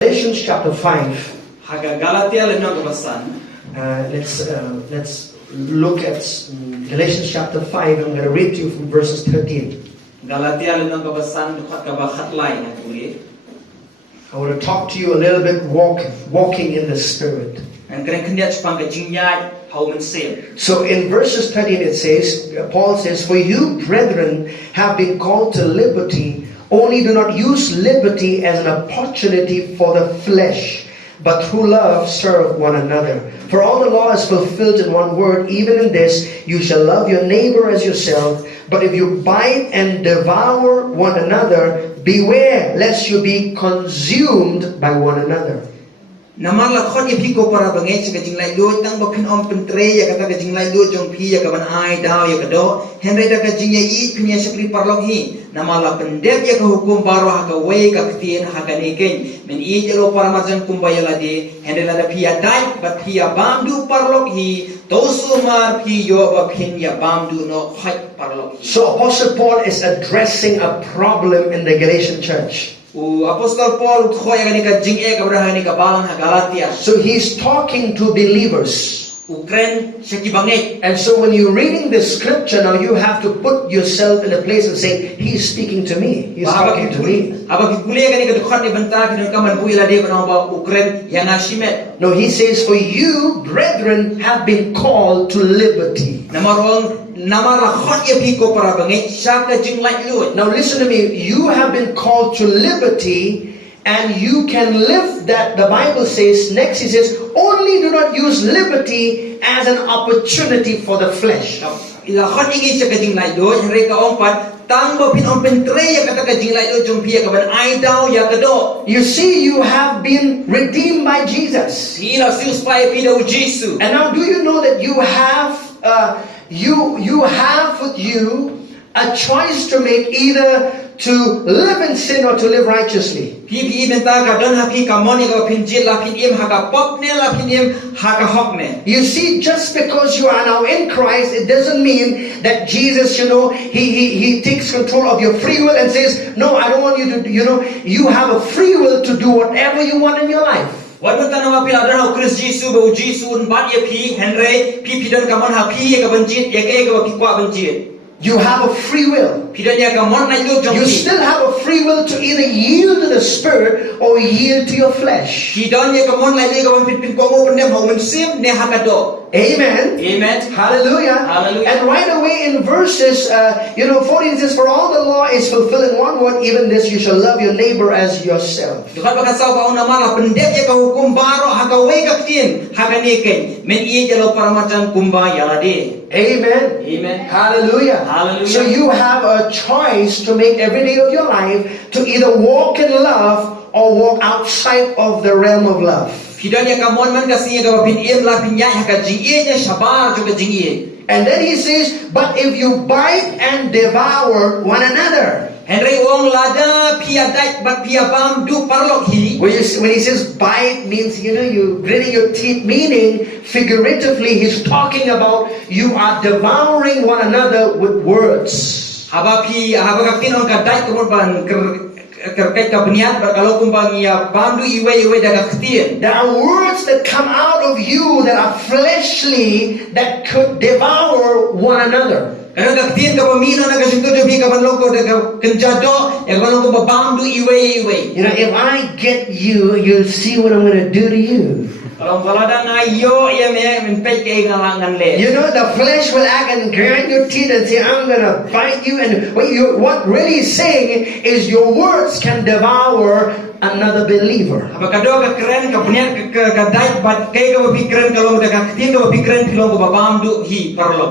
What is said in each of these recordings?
Galatians chapter 5. Let's look at Galatians chapter 5. I'm going to read to you from verses 13. I want to talk to you a little bit walking in the Spirit. So in verses 13 it says, Paul says, "For you, brethren, have been called to liberty. Only do not use liberty as an opportunity for the flesh, but through love serve one another. For all the law is fulfilled in one word, even in this, you shall love your neighbor as yourself. But if you bite and devour one another, beware lest you be consumed by one another." Namarla khot ye phiko para bangai chaka jinglai lo tang ba phin om pentre ya kata jinglai lo jong phi ya kaban ai dau ya kado henre da ka jingya I phin ya sakli parlok hi namala pendep ya ka hukum baro ha ka wei ka ktien ha ka ne ken men I jelo para majan kumbaya la de henre la da phi ya dai ba phi ya bam du parlok hi tosu mar phi yo ba phin ya bam du no khot parlok hi. So Apostle Paul is addressing a problem in the Galatian church. Apostle Paul So he's talking to believers. And so when you're reading the scripture, now you have to put yourself in a place and say, he's speaking to me. He's talking to me. No, he says, "For you, brethren, have been called to liberty." Now listen to me. You have been called to liberty, and you can live that. The Bible says, next it says, only do not use liberty as an opportunity for the flesh. You see, you have been redeemed by Jesus. And now do you know that you have you have with you a choice to make, either to live in sin or to live righteously. You see, just because you are now in Christ, it doesn't mean that Jesus, he takes control of your free will and says, "No, I don't want you to, you have a free will to do whatever you want in your life." You have a free will. You still have a free will to either yield to the Spirit or yield to your flesh. Amen. Amen. Hallelujah. Hallelujah. And right away in verses 14 says, "For all the law is fulfilled in one word, even this, you shall love your neighbor as yourself." Amen. Amen. Hallelujah. Hallelujah. So you have a choice to make every day of your life to either walk in love or walk outside of the realm of love. And then he says, "But if you bite and devour one another." When he says bite, means you gritting your teeth, meaning figuratively he's talking about you are devouring one another with words. There are words that come out of you that are fleshly, that could devour one another. If I get you, you'll see what I'm going to do to you. The flesh will act and grind your teeth and say, "I'm going to bite you." And what really is saying is your words can devour another believer.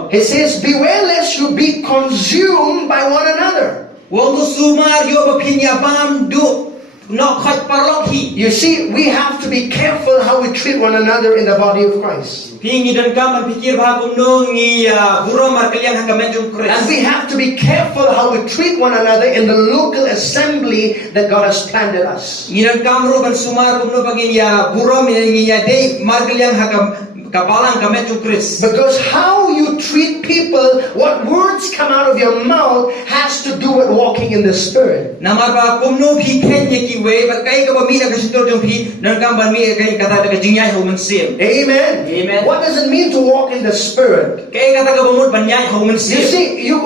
He says, "Beware lest you be consumed by one another." You see, we have to be careful how we treat one another in the body of Christ. And we have to be careful how we treat one another in the local assembly that God has planted us. kapalang kami tu Chris. Because how you treat people, what words come out of your mouth, has to do with walking in the Spirit. Namar ba kumno phi kenya ki we ba kai ka ba mi na ka sitor jong phi nan kam ban mi kai kata ka jingyai ho man sim. Amen. Amen. What does it mean to walk in the Spirit? Kai kata ka bamut ban nyai ho man You sim. see, you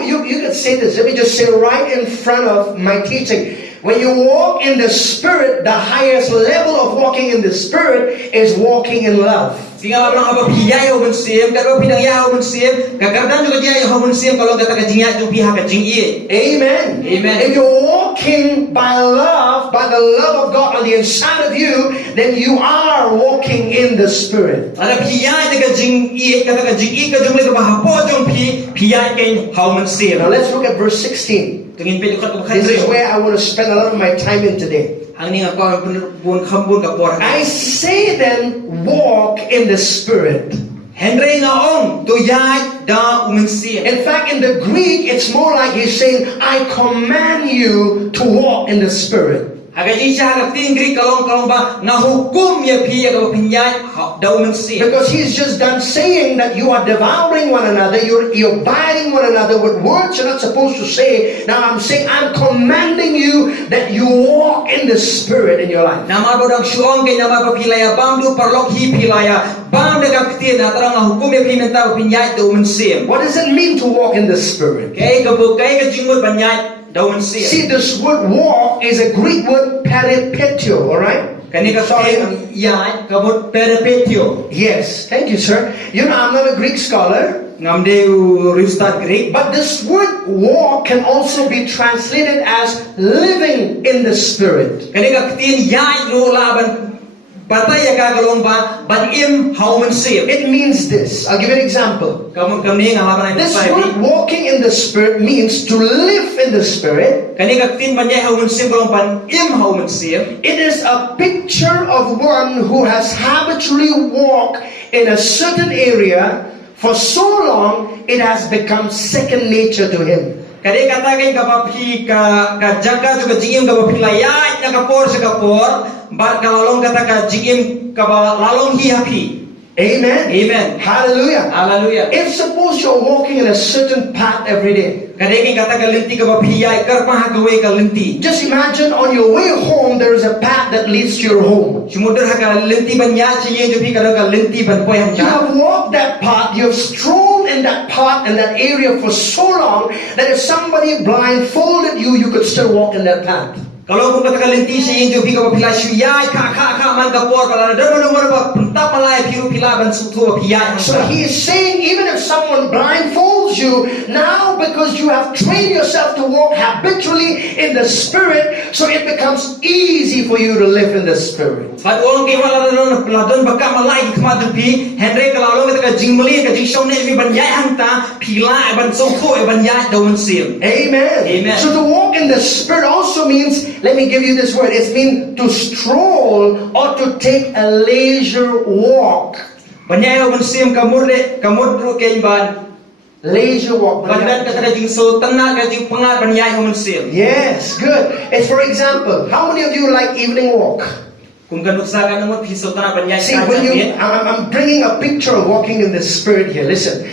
could say this. Let me just say right in front of my teaching. When you walk in the Spirit, the highest level of walking in the Spirit is walking in love. Singa ba ba phi yai ho man sim ka ba phi dang yai ho man sim ka gardan juga yai ho man sim kalau kata ka jingyai jong phi ha ka jingye. Amen. Amen. If you're walking by love, by the love of God on the inside of you, then you are walking in the Spirit. Ada phi yai ka jingye kata ka jingye ka jong le ka ba ha po jong phi yai kai ho man sim. Now let's look at verse 16. Tungin pe ko ka This is where I want to spend a lot of my time in today. Ang ni ako bun khambun ka por. I say then, walk in the Spirit. Henry nga ong to yai da umensia. In fact, in the Greek, it's more like he's saying, I command you to walk in the Spirit. Haga ji cha ka tingri kalong ba nga hukum ya phi ya ka pinyai da umensia. Because he's just done saying that you are devouring one another, you're biting one another with words you're not supposed to say. Now I'm saying, I'm commanding you that you walk in the Spirit in your life. Nama bodang syuong kay nama pa pilaya bam du parlok hi pilaya bam de ka ktin na tarang nga hukum ya phi menta pinyai da umensia. What does it mean to walk in the Spirit? Kay ka bu kay ka jingmut pinyai da umensia. See, this word walk is a Greek word peripetio, alright? Kani ka sorry ang yai ka mut peripetio. Yes, thank you, sir. You know, I'm not a Greek scholar, Ngamde restart Greek. but this word walk can also be translated as living in the Spirit. Kani ka ktin yai lo laban patay ya ka kalong ba ban im how man save. It means this. I'll give you an example. Kamu kami nga laban This word walking in the Spirit means to live in the Spirit. Kani ka tin ban yai how man save kalong ban im how man save. It is a picture of one who has habitually walked in a certain area for so long it has become second nature to him. Kani kata kay kapapi ka jaga juga jingim kapapi layai na kapor sa kapor bar kalalong kata ka jingim kalalong hi happy. Amen. Amen. Hallelujah. Hallelujah. If suppose you're walking in a certain path every day, Kani kay kata ka linti kapapi yai karpa hagawe ka linti. just imagine on your way home there is a path that leads to your home. Sumudar ha linti ban ya chiye jo pi ka linti ban poy ham You cha. have walked that path, you have strolled in that path in that area for so long that if somebody blindfolded you, you could still walk in that path. Kalau kung kata ka linti siya jo pi ka pila suyai ka man kapor pala na damo ba punta pala piru pila ban suto piyai. So he is saying, even if someone blindfolds you, now because you have trained yourself to walk habitually in the Spirit, so it becomes easy for you to live in the Spirit. But orang kay wala na peladon baka malai kamadan pi Henry kalau kata ka jingmali ka jingshong ne bi ban yai hangta pila ban suto ban yai dawn sil. Amen. Amen. So to walk in the Spirit also means, let me give you this word, it means to stroll or to take a leisure walk. Ban yai dawn sil kamudro kay ban Leisure walk. bandan kata ka jing so tenat ka jing pengat ban yai dawn sil. Yes, good. It's for example, how many of you like evening walk? Kung kanuk sa ka namot piso tanat ban yai. See, when I'm bringing a picture of walking in the Spirit here. Listen,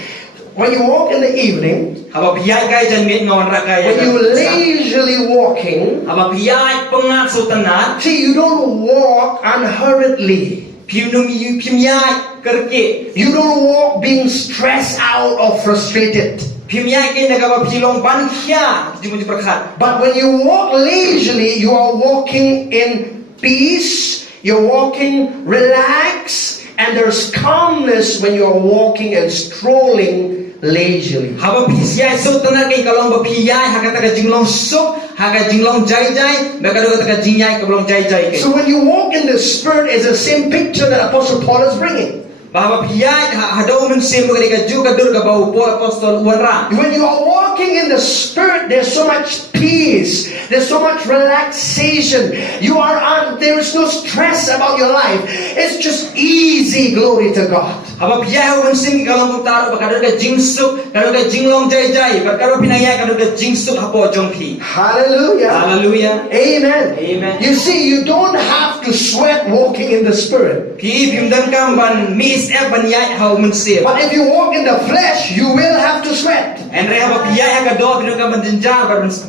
when you walk in the evening, Haba piyay kay jan mit ngawan ra kay. when you're leisurely walking, Haba piyay pengat so tenat see, you don't walk unhurriedly. pimyay kerke. You don't walk being stressed out or frustrated. Pimyay kay nagaba pilong ban kya jumudi perkhat. But when you walk leisurely, you are walking in peace, you're walking relaxed, and there's calmness when you're walking and strolling leisurely. Haba piyay so tenat kay kalong ba piyay hakata ka jinglong sok haga jinglong jai baka do kata ka jinyay kablong jai kay. So when you walk in the Spirit, is the same picture that Apostle Paul is bringing. Bahwa piyay hadaw men sim ka juga dur ka bau po apostol wanra. When you are walking in the Spirit, there's so much peace. There's so much relaxation. There is no stress about your life. It's just easy. Glory to God. Aba piyah ho sim kalong taru bakador ka jingsuk kador ka jinglong jai bakador pinaya kador ka jingsuk hapo jongpi. Hallelujah. Hallelujah. Amen. Amen. You see, you don't have to sweat walking in the Spirit. Pi pimdan kam ban mis ban yai ho sim. But if you walk in the flesh, you will have to sweat. And re aba piyah ka do pimdan kam ban jinjar ban mis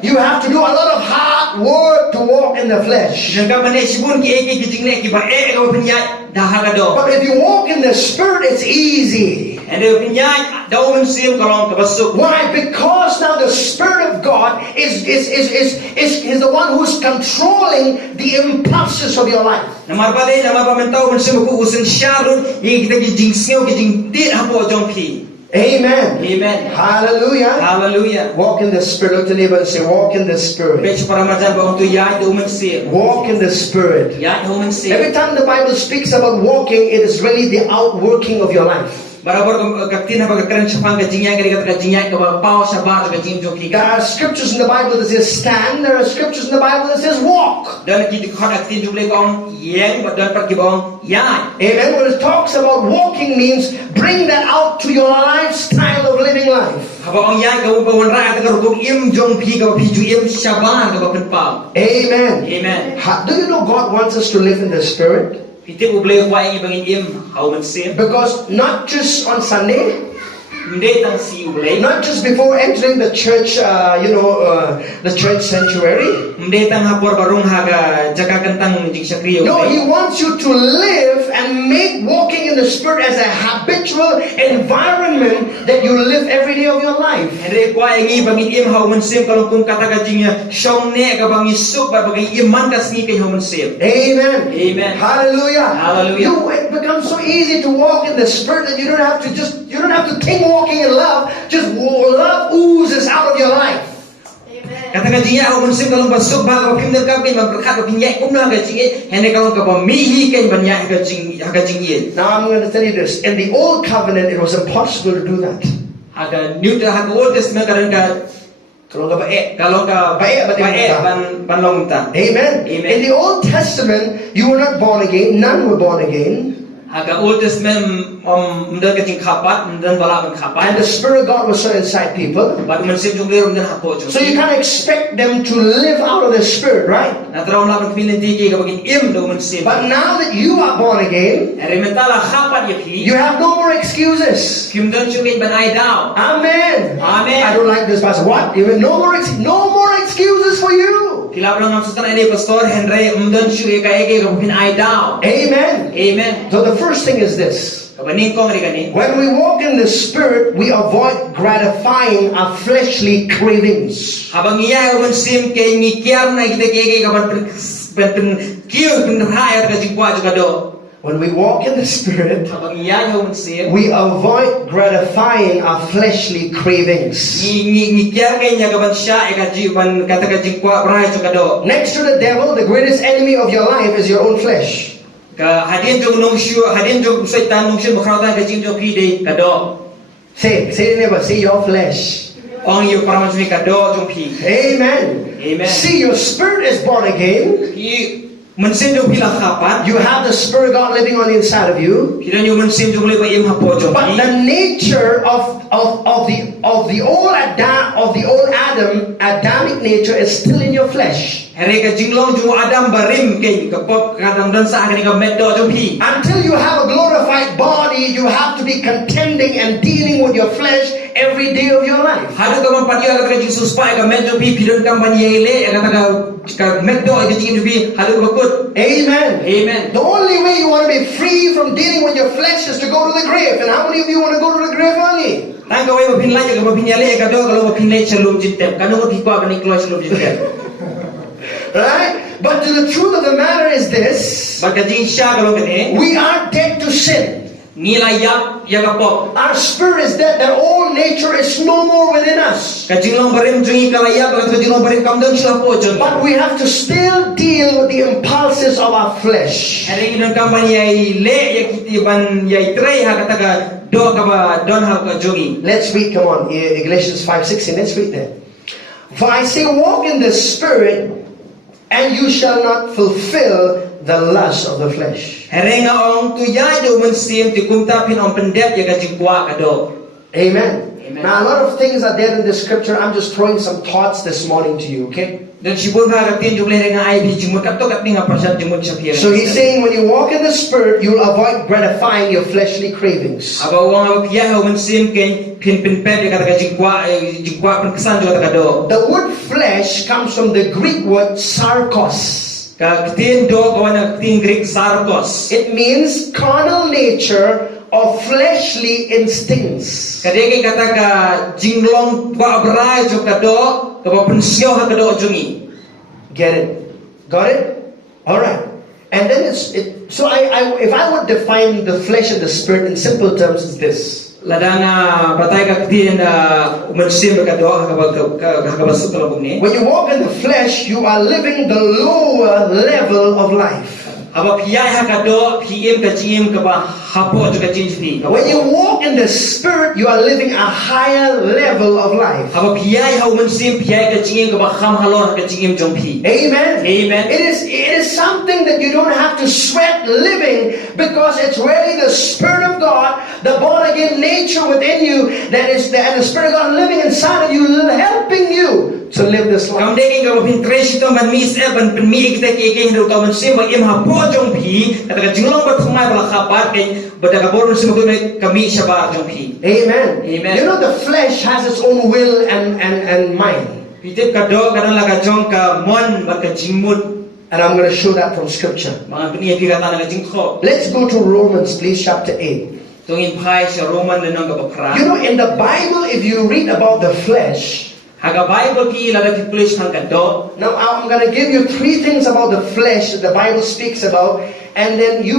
You have to do a lot of hard work to walk in the flesh. Pimdan kam ban sibun ki ki jingle ki ba ka pinyai dah ka do. But if you walk in the Spirit, it's easy. And re pinyai do sim kalong ka basuk. Why? Because now the Spirit of God is the one who's controlling the impulses of your life. Namar balay namar pamentau sim ku usin syarun ki kita ki jingsio ki jingtit hapo jongpi. Amen. Amen. Hallelujah. Hallelujah. Walk in the Spirit. Look to the neighbor and say, walk in the Spirit. Walk in the Spirit. Every time the Bible speaks about walking, it is really the outworking of your life. There are scriptures in the Bible that says stand. There are scriptures in the Bible that says walk. Amen. When it talks about walking means bring that out to your lifestyle of living life. Amen. Amen. Do you know God wants us to live in the Spirit? Because not just on Sunday, not just before entering the church, the church sanctuary. No, He wants you to live and make walking in the Spirit as a habitual environment that you live every day of your life. Amen. Amen. Hallelujah. Hallelujah. It becomes so easy to walk in the Spirit that you don't have to think walking in love. Just love oozes out of your life. Now I'm going to tell you this. In the Old Covenant, it was impossible to do that. Amen. In the Old Testament, you were not born again. None were born again. And the Spirit of God was so inside people. So you can't expect them to live out of the Spirit, right? But now that you are born again, you have no more excuses. Amen. Amen. I don't like this pastor. What? Even no more excuses for you. Amen. Amen. So the first thing is this. When we walk in the Spirit, we avoid gratifying our fleshly cravings. When we walk in the Spirit, we avoid gratifying our fleshly cravings. Next to the devil, the greatest enemy of your life is your own flesh. Say to neighbor, say your flesh. Amen. Amen. See, your spirit is born again. You have the Spirit of God living on the inside of you. But the nature of the old Adamic nature is still in your flesh. Until you have a glorified body, you have to be contending and dealing with your flesh every day of your life. Amen. Amen. The only way you want to be free from dealing with your flesh is to go to the grave. And how many of you want to go to the grave early? Right? But the truth of the matter is this: we are dead to sin. Our spirit is dead. That old nature is no more within us. But we have to still deal with the impulses of our flesh. Let's read, come on, Galatians 5:16. Let's read that. For I say, walk in the Spirit, and you shall not fulfill the lust of the flesh. Herenga ong tu ya jo mensim ti kumta pin om pendep ya ka jingkwa kado. Amen. Amen. Now, a lot of things are there in the scripture. I'm just throwing some thoughts this morning to you, okay? Dan sibun ba ka tin jumle renga ai bi jimut ka to ka tinga prasat jimut sapir. So he's saying when you walk in the Spirit, you'll avoid gratifying your fleshly cravings. Aba wang aba pia ho mensim ken pin pep ya ka jingkwa pen kesan jo kado. The word flesh comes from the Greek word sarkos. Ka tin do ko na tin Greek sarkos. It means carnal nature or fleshly instincts. Kadege kata ka jinglong wa abrai jo kado ka ba pensio ha kado jungi. Get it? Got it? All right. And then so if I would define the flesh and the spirit in simple terms, is this. Ladana batay ka tin mensim kado ha ka ba sukal ni. When you walk in the flesh, you are living the lower level of life. Aba piyai ha kado pm ka jim ka ba hapo jo ka jinjni. When you walk in the Spirit, you are living a higher level of life. Aba piyai ha mensim piyai ka jim ka ba kham halon ka jim jompi. Amen. Amen. It is something that you don't have to sweat living, because it's really the Spirit of God, the born again nature within you, and the Spirit of God living inside of you, helping you to live this life. Kam degi ka bin treshi to man mis ban mi kita ke hidu ka mensim ba im hapo jompi kata ka jinglong ba thumai bala khabar ke bada ka bor mensim ko kami shabar jompi. Amen. Amen. You know, the flesh has its own will and mind. Pitip kado kadang laga jong ka mon ba ka jimut. And I'm going to show that from Scripture. Mga piniya pikatan na jingkho. Let's go to Romans, please, chapter 8. Tungin pai sa Roman lenong ka bakra. You know, in the Bible, if you read about the flesh, Haga Bible ki laga tipulis hang kado. now I'm going to give you 3 things about the flesh that the Bible speaks about, and then you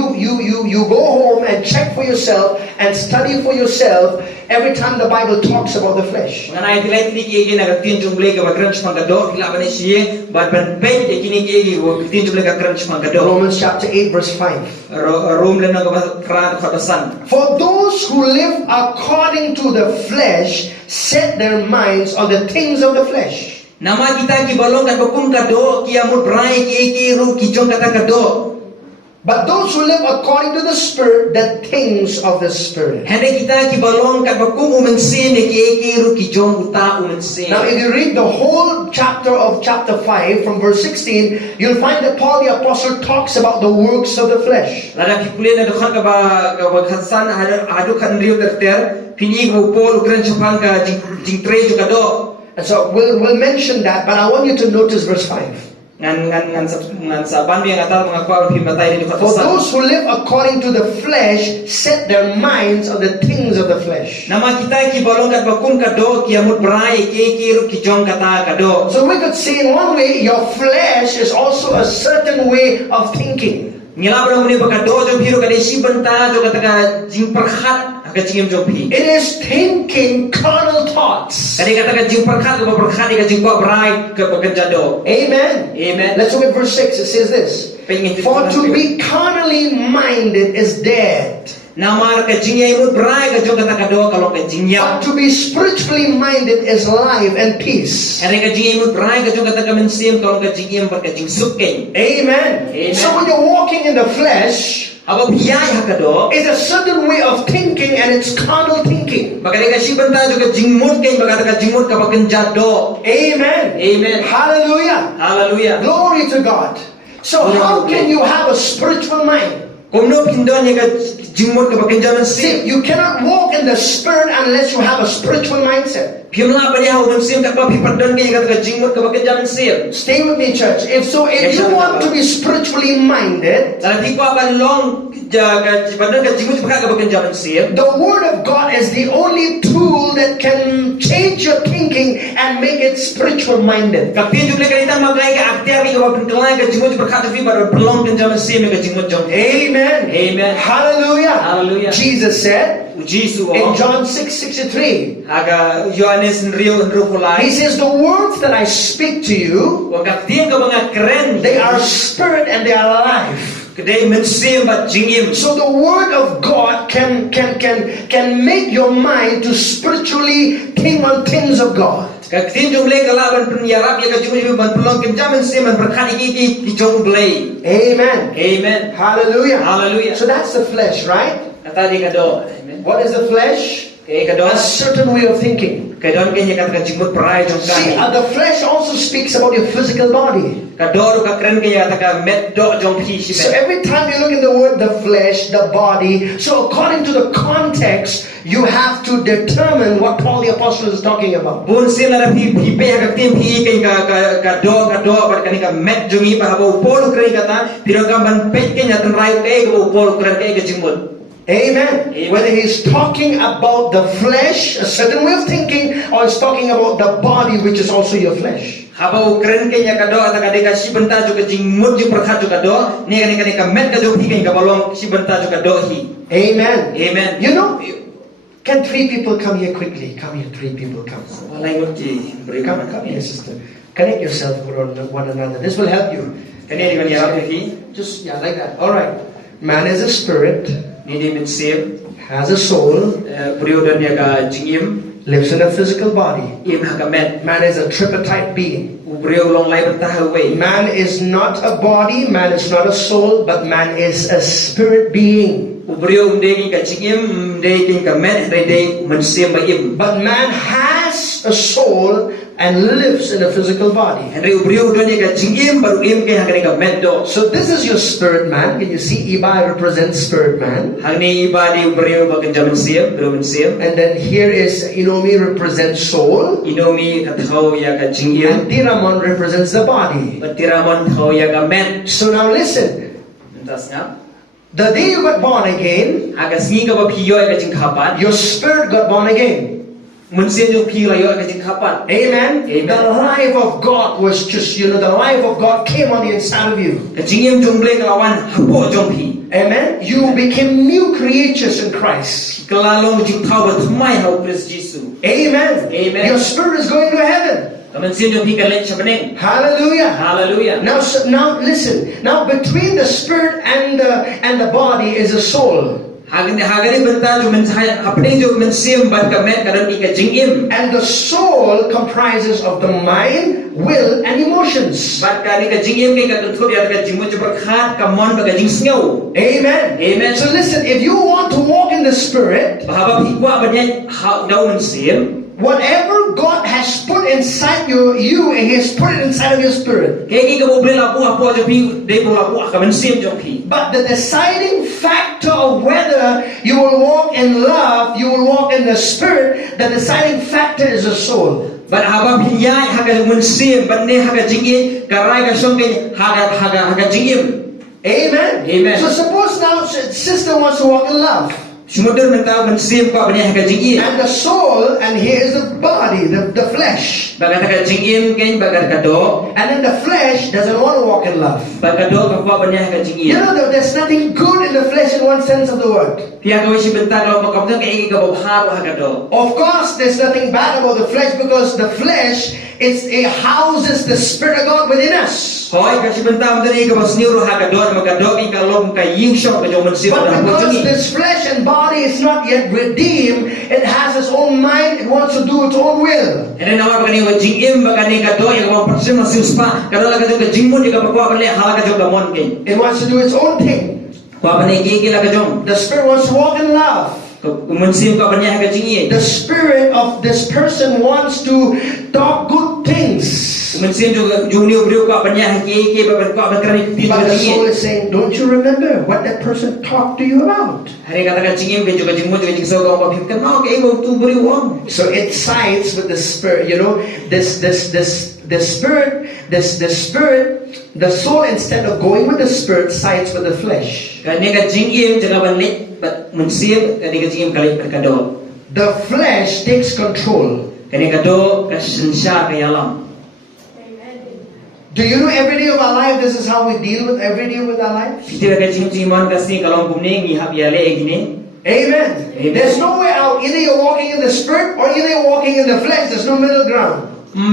go home and check for yourself and study for yourself every time the Bible talks about the flesh. Nganai tilai tini ki naga tin jumble ka crunch hang kado ila bani siye bad ban pen kini ki tin jumble ka crunch hang kado. Romans chapter 8 verse 5. Rom lenong ka bakra khatasan. For those who live according to the flesh set their minds on the things of the flesh. Nama kita ki balong kan bakun kado ki amut brai ki ru ki jong kata kado. But those who live according to the Spirit, the things of the Spirit. Hande kita ki balong kan bakun umensin ki ru ki jong uta umensin. Now if you read the whole chapter of chapter 5 from verse 16, you'll find that Paul the Apostle talks about the works of the flesh. Lada kipulin na dokhan ka ba khasan adu kan riu terter pini ko Paul ukran chapan ka jingtre jo kado. And so we'll mention that, but I want you to notice verse 5. Ngan sa ban yang atal mga kwa pin batay ni For khatasan. those who live according to the flesh set their minds on the things of the flesh. Nama kita ki balong kan bakun kado ki amut brai ki ru ki jong kata kado. So we could say in one way, your flesh is also a certain way of thinking. Ngila bro muni bakado jo biru ka desi benta jo kata ka jing perkhat ka jingem jo pi. It is thinking carnal thoughts. Kadi kata ka jing perkhat ka perkhat ka jing kwa brai ka bakajado. Amen. Amen. Let's look at verse 6. It says this. For to be carnally minded is dead. Namar ka jingya imut brai ka jo kata kado kalong ka But jingya. to be spiritually minded is life and peace. Ere ka jingya imut brai ka jo kata ka mensim kalong ka jingyem par ka jing sukken. Amen. Amen. So when you're walking in the flesh, Aba piyai hakado. it's a certain way of thinking, and it's carnal thinking. Bagay ka si benta jo ka jingmut kay bagata ka jingmut ka bakenjado. Amen. Amen. Hallelujah. Hallelujah. Glory to God. So how can you have a spiritual mind? Kumno pindon ya ka jingmut ka bakenjado See, sim. you cannot walk in the Spirit unless you have a spiritual mindset. Piyamla pa niya ho mensim ka pa pipardon kay kata ka jingmut ka bakenjado sim. Stay with me, church. If you want to be spiritually minded, Sala di ko aban long jaga pardon ka jingmut ka bakenjado sim. the Word of God is the only tool that can change your thinking and make it spiritual minded. Kapin jumle ka itang maglay ka aktiar ka bakenjado ka jingmut ka fi bar pelong kenjado sim ka jingmut jong. Amen. Amen. Hallelujah. Hallelujah. Jesus said Jisu in John 6:63, aga Yohanes nrio He says, the words that I speak to you, wakaktian ka mga keren they are spirit and they are life. kedai mensim bat jingim. So the Word of God can make your mind to spiritually think on things of God. Kaktim jumle kala ban penyarap ya kajum ban pelong kim jamin sim ban berkhat iki jong blay. Amen. Amen. Hallelujah. Hallelujah. So that's the flesh, right? Kata di kado. Amen. What is the flesh? Kado A certain way of thinking. kadon kenya kata jimut perai jong See, kani. the flesh also speaks about your physical body. Kado ka kren kenya kata met do jong pi So simen. every time you look in the word, the flesh, the body, so according to the context, you have to determine what Paul the Apostle is talking about. Bun sila na pi pe ka tim pi kenya kado bar kani ka met jongi pa habo pol kren kata piro ka ban pet kenya tan rai ke ko pol kren ke jimut. Amen. Amen. Whether he's talking about the flesh, a certain way of thinking, or he's talking about the body, which is also your flesh. Habau keren kenya kado atau kadeka si benta juga jingmut ju perkhat juga do ni kan met kado hi kenya balong si benta juga do hi. Amen. Amen. You know, can 3 people come here quickly? Come here, 3 people come. Walai ngerti beri Come here, sister. Connect yourself with one another. This will help you. Kani di kan yarap hi Just, yeah, like that. All right. Man is a spirit, ni di min sim has a soul, beriu dan dia ka jingim lives in a physical body. im ha ka met Man is a tripartite being. beriu long lai benta hawe. Man is not a body, man is not a soul, but man is a spirit being. Beriu mdegi ka jingim mdegi ka met de min sim ba im. But man has a soul and lives in a physical body. Henry beriu dan dia ka jingim baru im ke ha ka met do. So this is your spirit man. Can you see Ibai represents spirit man? Hang ni ibadi beriu ba kan jamin sim beriu min sim. And then here is Inomi represents soul. Inomi ka thau ya ka jingim. And Tiramon represents the body. Batiraman thau ya ka met. So now listen. Entas nga. The day you got born again, Aga singi ka ba piyo ka jing kapan. your spirit got born again. Munsin yung piyo yo ka jing kapan. Amen. Amen. The life of God was just, the life of God came on the inside of you. Ka jingim jumble ka lawan hapo jong pi. Amen. You became new creatures in Christ. Kalalong jing thau ba thmai hau Christ Jesus. Amen. Amen. Your spirit is going to heaven. Kamansin yung pi ka lek siya baning. Hallelujah. Hallelujah. Now listen. Now between the spirit and the body is a soul. Hagani benta jo men hapning jo men sim ban ka met ka dan ka jingim. And the soul comprises of the mind, will, and emotions. Ban ka ni ka jingim ka control ya ka jingmo jo berkhat ka mon ba ka jing sngaw. Amen. Amen. So listen, if you want to walk in the spirit, Bahaba pi kwa ba nya how daw men sim. whatever God has put inside you and He has put it inside of your spirit. Kaya ka mo bela po apo jo pi de po apo ka men sim jo pi. But the deciding factor of whether you will walk in love, you will walk in the spirit, the deciding factor is the soul. But haba pinyai haga men sim ban ne haga jingi karai ka song ke haga jingim. Amen. Amen. So suppose now sister wants to walk in love. Sumudon men tao men sim ko ban ne haga jingim. And the soul, and here is the body, the flesh. Bagat haga jingim ken bagat kado. And then the flesh doesn't want to walk in love. Bagado ka pa ban ne haga You jingim. know that there's nothing good in the flesh in one sense of the word. Pia ka wisi benta ka makapten ka ka babhar haga do. Of course, there's nothing bad about the flesh because the flesh it houses the Spirit of God within us. Hoy ka si benta mo dali ka basniuro haga do magado ka lom ka yingsho ka jo men sim But da because jingi. this flesh and body is not yet redeemed, it has its own mind, it wants to do its own will. Ene nawar ka ni wa jingim ba ka ni ka do ya ka persim na sispa ka la ka jo ka jingmo ka pa ba le hala ka jo ka mon ken. It wants to do its own thing. Kwa ba ni ki la ka jong. The Spirit wants to walk in love. Men sim ka ban ne haga jingi. The spirit of this person wants to talk good things. Men sim jo junior brio ka ban ne ki ba ban ka ban krani ti But ka the soul jingi. is saying, don't you remember what that person talked to you about? Hari kata ka jingim ke jo ka jingmo jo ka jingso ka ba phim kan no ke mo tu brio wong. So it sides with the spirit, the soul, instead of going with the spirit, sides with the flesh. Kani ka jingim jaga ban le but men sim kani ka jingim kali ka do. The flesh takes control. Kani ka do ka sinsha ka yalam. Do you know every day of our life, this is how we deal with every day with our life? Fitira ka jingman ka si kalong kumne ngi hab ya le egine. Amen. Amen. There's no way out. Either you're walking in the spirit or either you're walking in the flesh. There's no middle ground.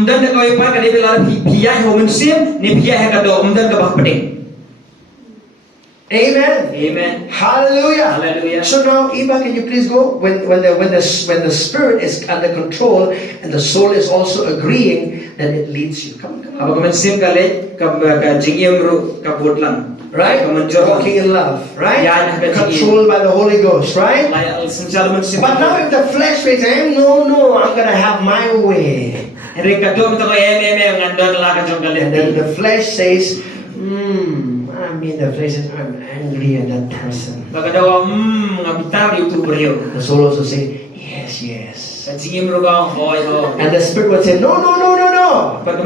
Dan ka kau pa ka de bela piyai ho men sim ni piyai ka do dan ka bah peding. Amen. Amen. Hallelujah. Hallelujah. So now, Eva, can you please go? When the spirit is under control and the soul is also agreeing, then it leads you. Come on. Aba kumensim kale ka jingiem ru ka butlang. Right? Walking in love, right? Yeah, Controlled by the Holy Ghost, right? But now if the flesh makes no, I'm going to have my way. And then the flesh says, the flesh says, I'm angry at that person. The soul also says, yes. And the spirit would say, no. But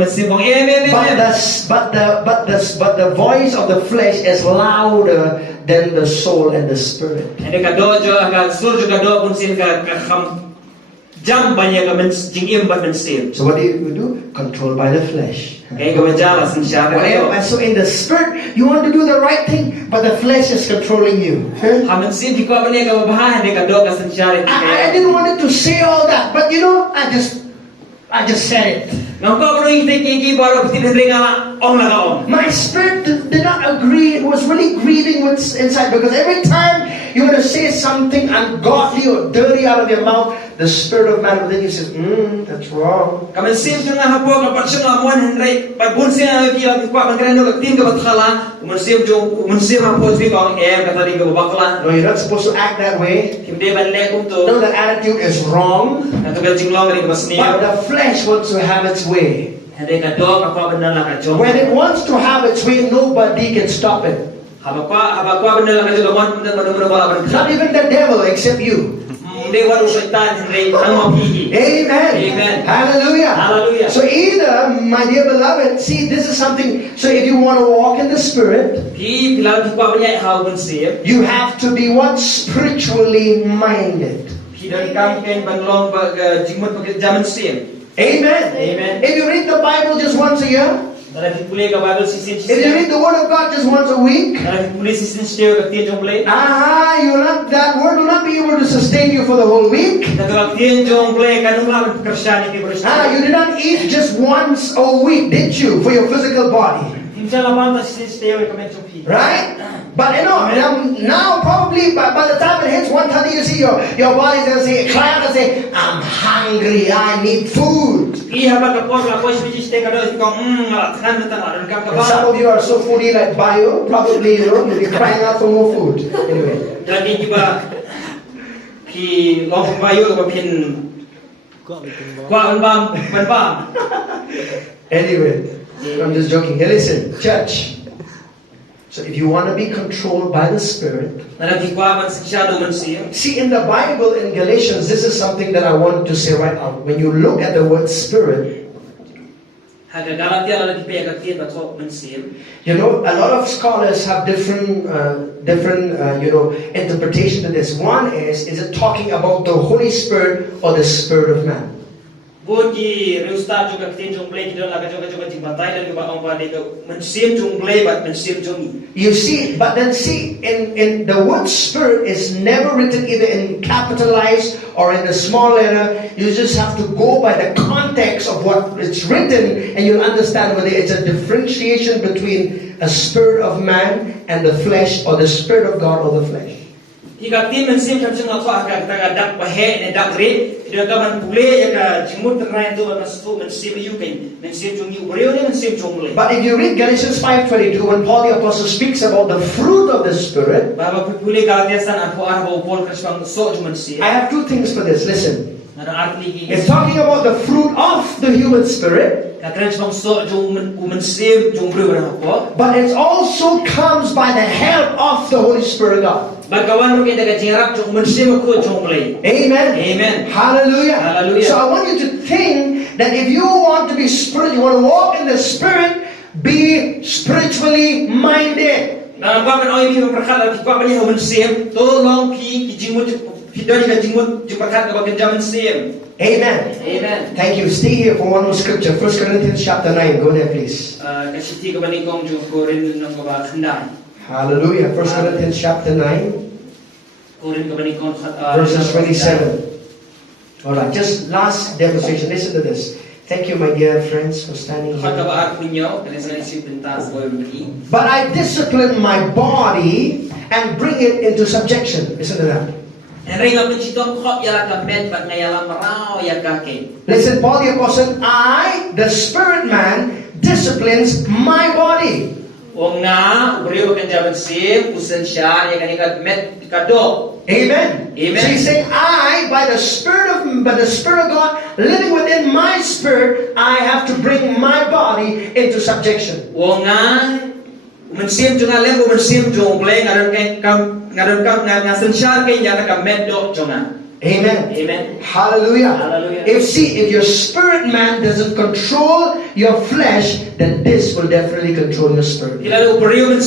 the voice of the flesh is louder than the soul and the spirit. So what do you do? Controlled by the flesh. So in the spirit, you want to do the right thing, but the flesh is controlling you. I didn't want it to say all that, but I just said it. My spirit did not agree. It was really grieving what's inside, because every time you want to say something ungodly or dirty out of your mouth, the spirit of man within you says, that's wrong. No, you're not supposed to act that way. No, the attitude is wrong. But the flesh wants to have its way. When it wants to have its way, nobody can stop it. Not even the devil except you. Amen. Hallelujah. So either, my dear beloved, see, this is something. So if you want to walk in the Spirit, you have to be what? Spiritually minded. Amen. If you read the Bible just once a year, if you read the Word of God just once a week, that Word will not be able to sustain you for the whole week. You did not eat just once a week, did you, for your physical body? Right? But now probably by the time it hits 1:30, you see your body's going to say, cry out and say, I'm hungry, I need food. And some of you are so foodie like bio, probably you'll be crying out for more food. Anyway, I'm just joking. Hey, listen, church. So if you want to be controlled by the Spirit, see in the Bible in Galatians, this is something that I want to say right out. When you look at the word Spirit, a lot of scholars have different interpretation of this. One is it talking about the Holy Spirit or the Spirit of man? You see, but then see, in the word Spirit is never written either in capitalized or in the small letter. You just have to go by the context of what it's written, and you'll understand whether it's a differentiation between a spirit of man and the flesh, or the Spirit of God or the flesh. But if you read Galatians 5:22, when Paul the Apostle speaks about the fruit of the Spirit, I have two things for this. Listen. It's talking about the fruit of the human spirit, but it also comes by the help of the Holy Spirit of God. Amen. Hallelujah. So I want you to think that if you want to be spiritual, you want to walk in the Spirit, be spiritually minded. Amen. Thank you. Stay here for one more scripture. 1 Corinthians chapter 9. Go there, please. Hallelujah. 1 Corinthians chapter 9. Verses 27. Alright, just last demonstration. Listen to this. Thank you, my dear friends, for standing Khot ka here. ba punyo kani sa isip pintas ko bagi. But I discipline my body and bring it into subjection. Listen to that. Henry nga pinchitong khot yala ka med bat nga yala marao ya ka ke. Listen, Paul the Apostle, I, the spirit man, disciplines my body. O nga brio kan jaban sim usen sya ya kani ka med kado. Amen. Amen. So he's saying, I, by the Spirit of God, living within my spirit, I have to bring my body into subjection. O nga mensim junga lem mensim jong ble ngaron kam sen sya ke ya ka med do jonga. Amen. Amen. Hallelujah. Hallelujah. If your spirit man doesn't control your flesh, then this will definitely control your spirit. Hilalo brio kan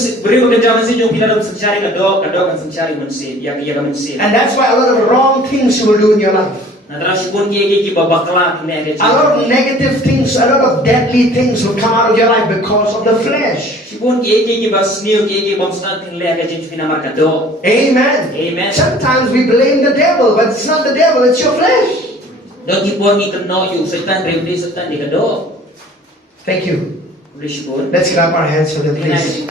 jaban sim jong hilalo sen sya kado kan sen sya mensim ya ka mensim. And that's why a lot of wrong things you will do in your life. Nadra sipun ki babakla kini A lot of negative things, a lot of deadly things will come out of your life because of the flesh. Sipun ki basniu ki bomstan tin le ka jin fina markado. Amen. Amen. Sometimes we blame the devil, but it's not the devil, it's your flesh. Do ki pon ki keno yu setan remdi setan di kado. Thank you. Sipun. Let's clap our hands for the please.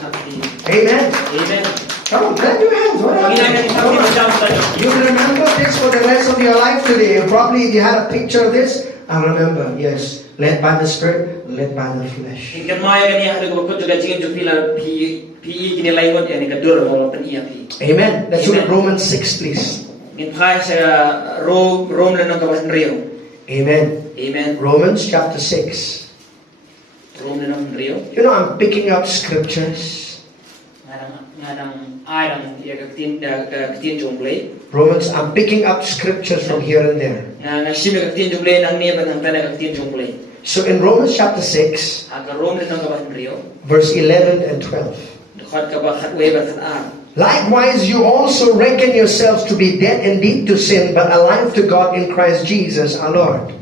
Amen. Amen. Come on, clap your hands. What happened? You remember this for the rest of your life today. Probably if you had a picture of this, I remember. Yes, led by the Spirit, led by the flesh. Kan maya kan ya hadu ko juga jing ju fila pi kini laingot ya ni kadur wala pen iya pi. Amen. Let's look at Romans 6, please. Ngin phai sa rom le no ka ban rio. Amen. Amen. Romans chapter 6. Rom le no rio. You know, I'm picking up scriptures. Ngadang ai dang ya ka tin jong ble. Romans, I'm picking up scriptures from here and there. Na shime ka tin jong ble nang ne ban nang tana ka tin jong ble. So in Romans chapter 6, Aga rom le no ka ban rio. verse 11 and 12. Khot ka ba khat we ba khat ar. Likewise, you also reckon yourselves to be dead indeed to sin, but alive to God in Christ Jesus our Lord.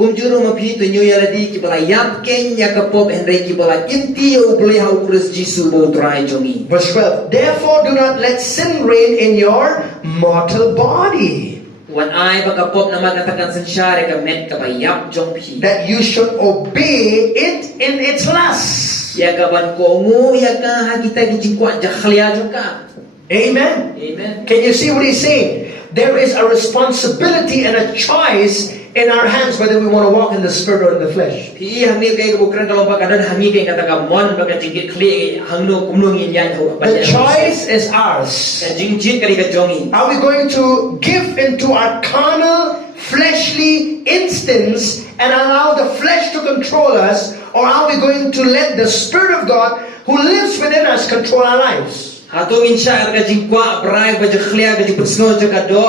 Kum juro mapi to nyo yala di ki bala yap ken ya ka pop henry ki bala inti yo ble hau Christ Jesus bo try jongi. Verse 12. Therefore, do not let sin reign in your mortal body, Wan ai ba ka pop na magatakan san share ka met ka ba yap jong pi. that you should obey it in its lusts. Ya ka ban ko ngu ya ka hagita ki jingkwa jakhlia joka. Amen. Amen. Can you see what he's saying? There is a responsibility and a choice in our hands whether we want to walk in the spirit or in the flesh. Pi hangi kay ko kran kalong pa kadan hangi kay kata ka mon ba ka jingkit kli hangno kumno ngin yan ho. The choice is ours. Ka jingjit kali ka jongi. Are we going to give into our carnal, fleshly instincts and allow the flesh to control us, or are we going to let the Spirit of God who lives within us control our lives? Hato insya ka jingkwa brai ba jakhlia ka jipsno jaka do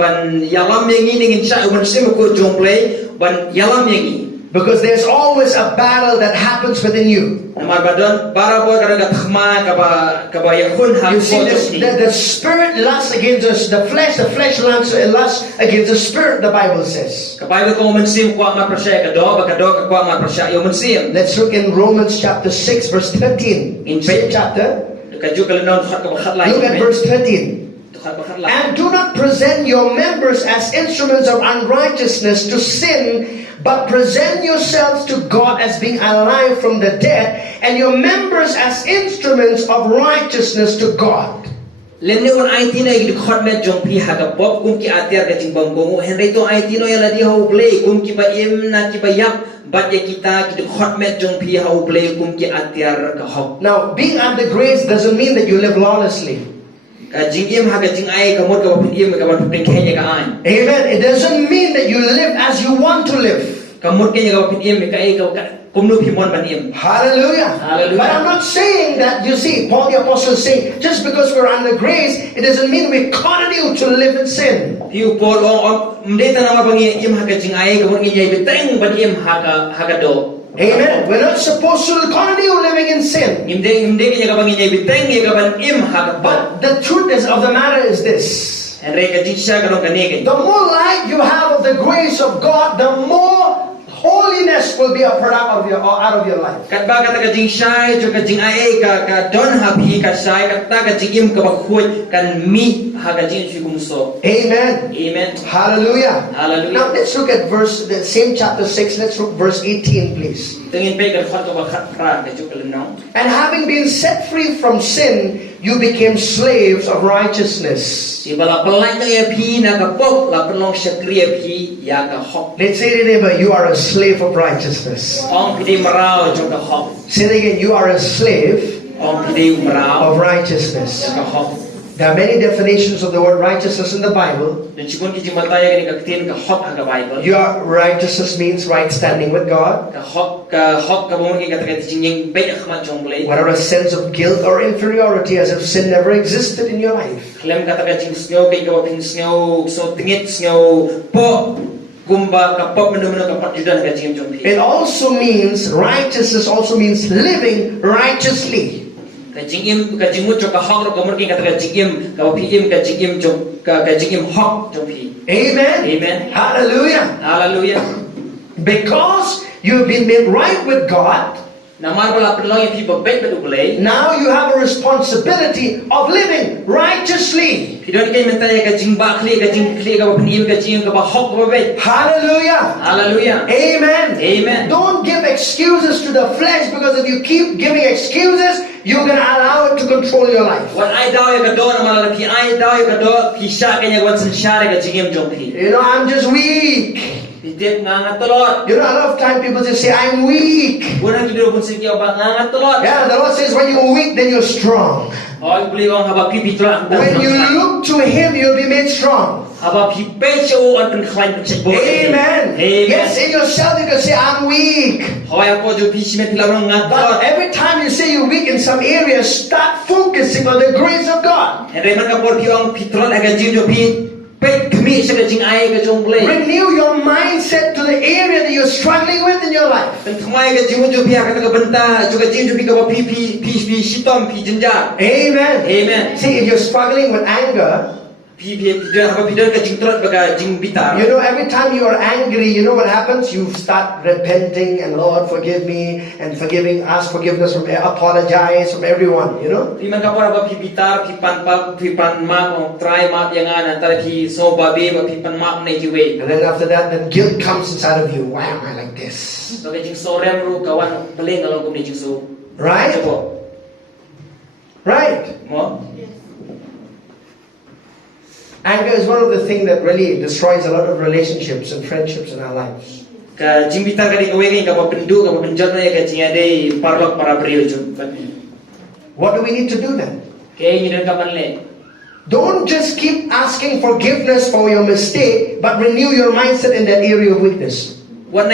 ban yalam yengi ning insya ban sim ko jomplay ban yalam yengi. Because there's always a battle that happens within you. Namar badon bara boy kada gathma ka ba yakun ha You see, the spirit lusts against us, the flesh lusts against the spirit, the Bible says. Ka Bible ko mensim kwa ma prasya ka do ba ka do ka kwa ma prasya yo mensim. Let's look in Romans chapter 6 verse 13. In Same chapter. Ka ju kala non khat ka khat lai. Look at verse 13. Khat ba khat lai. And do not present your members as instruments of unrighteousness to sin, but present yourselves to God as being alive from the dead, and your members as instruments of righteousness to God. Lenne on IT na gid khot met jong pi ha ka pop kum ki ater ka jing bang bongo henry to IT no yala di ho play kum ki ba im na ki ba yap bat ya kita gid khot met jong pi ha play kum ki ater ka hop. Now, being under grace doesn't mean that you live lawlessly. Ka jing im ha ka jing ai ka mot ka ba pin im ka ba pin kenya ka ai. Amen. It doesn't mean that you live as you want to live. Ka mot kenya ka ba pin im ka ai ka kumno pi mon ban im. Hallelujah. Hallelujah. But I'm not saying that, you see, Paul the Apostle is saying, just because we're under grace, it doesn't mean we continue to live in sin. Piu pol on mdeta na ma bangi im ha ka jing ai ka mot ngi biteng ban im ha ka do. Amen. We're not supposed to continue living in sin. Imde kenya ka bangi biteng ya ka ban im ha ka But the truth of the matter is this. henry ka jing sha ka no ka ne. The more light you have of the grace of God, the more holiness will be a product of your out of your life. Kat ba kata ka jing shai jo ka jing ai ka don happy ka shai ka ta ka jing im ka ba khoi kan mi ha ka jing chu kum so. Amen. Amen. Hallelujah. Hallelujah. Now let's look at the same chapter 6. Let's look verse 18, please. Tengin pe ka khot ka ba khat pra ka chu ka lenong. And having been set free from sin, you became slaves of righteousness. Si bala pelai na ya phi na ka pok la penong sakria phi ya ka hok. Let's say to neighbor, you are a slave of righteousness. Ong phi marao jo ka hok. Say it again, you are a slave Ong phi marao of righteousness. ka hok. There are many definitions of the word righteousness in the Bible. Dan chikon ki jing mataya ni ka tin ka hok ha ka Bible. Your righteousness means right standing with God. Ka hok ka bon ki ka ta ka jing yang pe ka ma chong blai. Whatever sense of guilt or inferiority as if sin never existed in your life. Klem kata ka jing snyo pe ka pin snyo so tingit snyo po gumba ka pop menu ka pat judan ka jing jong pi. It also means, righteousness also means living righteously. Ka jing im ka jing mu ka hok ro ka mur ki kata ka jing im ka pi im ka jing im jong ka jing im hok jong pi. Amen. Amen. Hallelujah. Hallelujah. Because you have been made right with God, Namar bala penlong yang pi ba bet betu blai. now you have a responsibility of living righteously. Pidon kai mentaya ka jing ba khli ka pin im ka jing ka ba hok ba bet. Hallelujah. Hallelujah. Amen. Amen. Don't give excuses to the flesh, because if you keep giving excuses, you're going to allow it to control your life. Wan ai daw ya ka do na mala pi ai daw ya ka do pi sha ka nya wan san sha ka jing im jong pi. You know, I'm just weak. Pitet ngangat tolot. You know, a lot of time people just say, I'm weak. Bukan kita pun sekian ba ngangat tolot. Yeah, the Lord says when you're weak, then you're strong. Oh, beli orang haba pipi tolak. When you look to Him, you'll be made strong. Haba pipi show on pen klaim pen cek bo. Amen. Yes, in yourself you can say, I'm weak. Hoi aku jo pipi met pilang ngat tolot. But every time you say you're weak in some areas, start focusing on the grace of God. Henry man kapor pi orang pitrot agak jim jo pi. Pek kami sekat jing ai ke jong boleh. Renew your mindset to the area that you're struggling with in your life. Dan kemai ke jim jo pi kata ke benta juga jim jo pi ke pi sitom pi jenja. Amen. Amen. See, if you're struggling with anger, Pi dan haba pi dan ke jing trot baga jing bitar. you know, every time you are angry, you know what happens? You start repenting and Lord forgive me and ask forgiveness from, apologize from everyone, you know. Di man kapor haba pi bitar pi pan mak try mak yang ana antara pi so babe pi pan mak nei jiwe. And then after that, then guilt comes inside of you. Why am I like this? Baga jing sorem ru kawan peling kalau kum nei jing so. Right? Right. Mo? Anger is one of the things that really destroys a lot of relationships and friendships in our lives. Ka jing bitar ka di kaweng ka pendu ka penjot na ka jing ade parlok para brio jo. What do we need to do then? Kaya nyo dan kapan le. Don't just keep asking forgiveness for your mistake, but renew your mindset in that area of weakness. Wan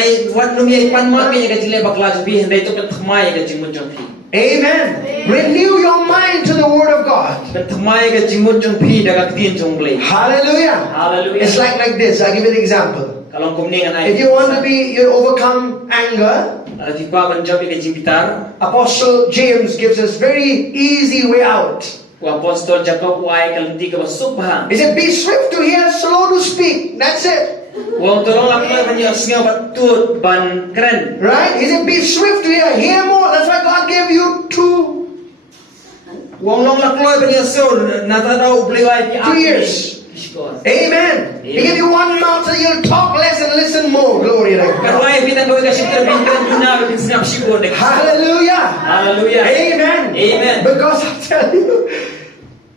lumia ipan mak kaya ka jing le bakla jo pi hendai to kan thmai ka jing mun jong pi. Amen. Renew your mind to the Word of God. Kan thmai ka jing mun jong pi daga tin jong ble. Hallelujah. Hallelujah. It's like this. I'll give you an example. Kalau kum ni ngan ai. If you want to overcome anger, Di pa ban job ka jing bitar. Apostle James gives us very easy way out. Wa apostol Jacob wai kalenti ka basuk bah. He said, be swift to hear, slow to speak. That's it. Wong tolong lakna ban yo sngaw batut ban keren. Right? He said, be swift to hear more. That's why God gave you 2 Wong long lakloy ban yo so nata daw beli wai pi 2 years. Amen. He gave you 1 mouth so you'll talk less and listen more. Glory to God. Karwai pinang kau kasih terbintang guna bikin snap sibuk dek. Hallelujah. Hallelujah. Amen. Amen. Because I tell you,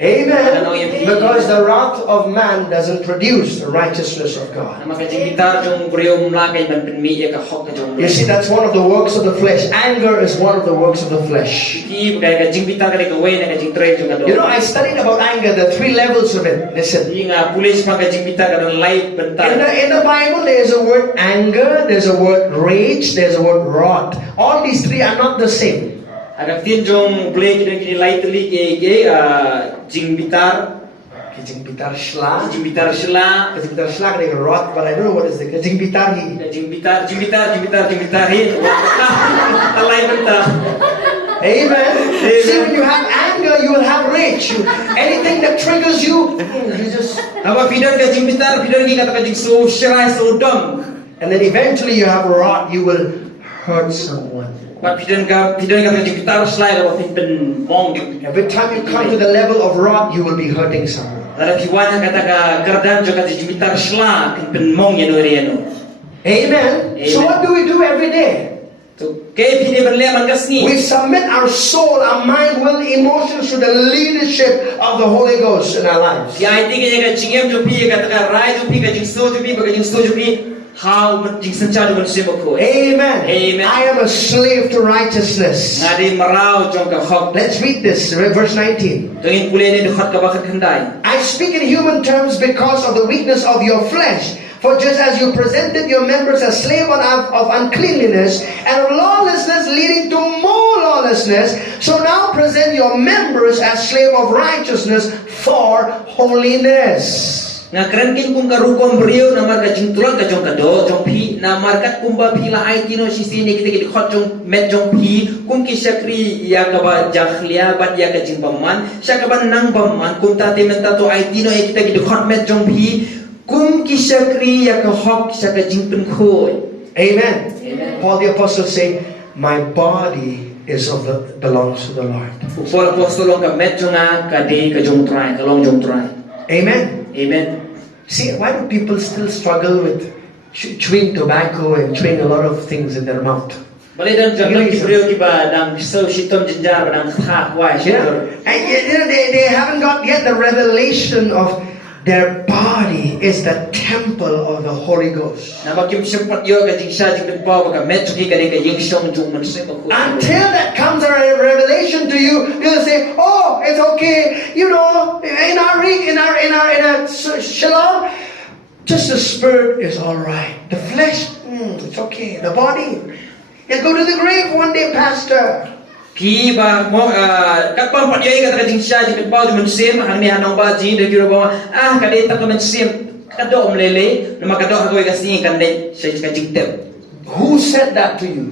amen. Because the wrath of man doesn't produce the righteousness of God. Nama kajing bitar jong berium lakai ban penmi ya kahok kajong. You see, that's one of the works of the flesh. Anger is one of the works of the flesh. Ki bukai kajing bitar kali kawai na kajing tray jong kado. You know, I studied about anger, the 3 levels of it. Listen. Inga pulis ma kajing bitar kadang light bentar. In the Bible, there's a word anger, there's a word rage, there's a word wrath. All these 3 are not the same. Agak tin jong play kita kini light teli ke jing bitar. Kajing bitar shla. Jing bitar shela. Kajing bitar shla like a wrath, but I don't know what is the kajing bitar hi. Jing bitar hin. Talai bentar. Amen. See, when you have anger, you will have rage. Anything that triggers you, you just. Apa pidan kajing bitar, pidan ni kata kajing so sherai so dom. and then eventually you have wrath, you will hurt someone. But pidon ka jing pitar slai ka tin pen mong. Every time you come to the level of wrath, you will be hurting someone. Lara piwan kata ka gardan jo ka jing pitar sla kin pen mong ya no riano. Amen. So what do we do every day? We submit our soul, our mind, will, emotions to the leadership of the Holy Ghost in our lives. Amen. Amen. I am a slave to righteousness. Let's read this, verse 19. I speak in human terms because of the weakness of your flesh. For just as you presented your members as slaves of uncleanliness and of lawlessness leading to more lawlessness, so now present your members as slaves of righteousness for holiness. Nga keren kin kum karukom brio namar ka jingtulak ka jong kado jong pi namar kat kumba pila ai tino sisi ne kita khot jong met jong pi kum ki shakri ya ka ba jakhlia bat ya ka jing baman shakaban nang baman kum ta te menta to ai tino e kita khot met jong pi kum ki shakri ya ka hok shaka jing pen khoi. Amen. Amen. Paul the apostle say, my body belongs to the Lord. Paul apostol ka met jonga ka de ka jong trai ka long jong trai. Amen. Amen. See, why do people still struggle with chewing tobacco and chewing a lot of things in their mouth? Boleh dan jangan kibrio kiba dang so shitom jinjar dang khak wai Yeah. And they haven't got yet the revelation of their body is the temple of the Holy Ghost. Until that comes a revelation to you, you'll say, "Oh, it's okay. You know, in our shalom, just the spirit is all right. The flesh, it's okay. The body, you'll go to the grave one day, Pastor." Pi ba mo kat pam pat yai kata jing sha jing pau jing sem hang ni hanong ba ji de kiro ba ka de ta ko men sem ka do om lele nama ka do ha ko ka sing kan de sai ka jing tep. Who said that to you?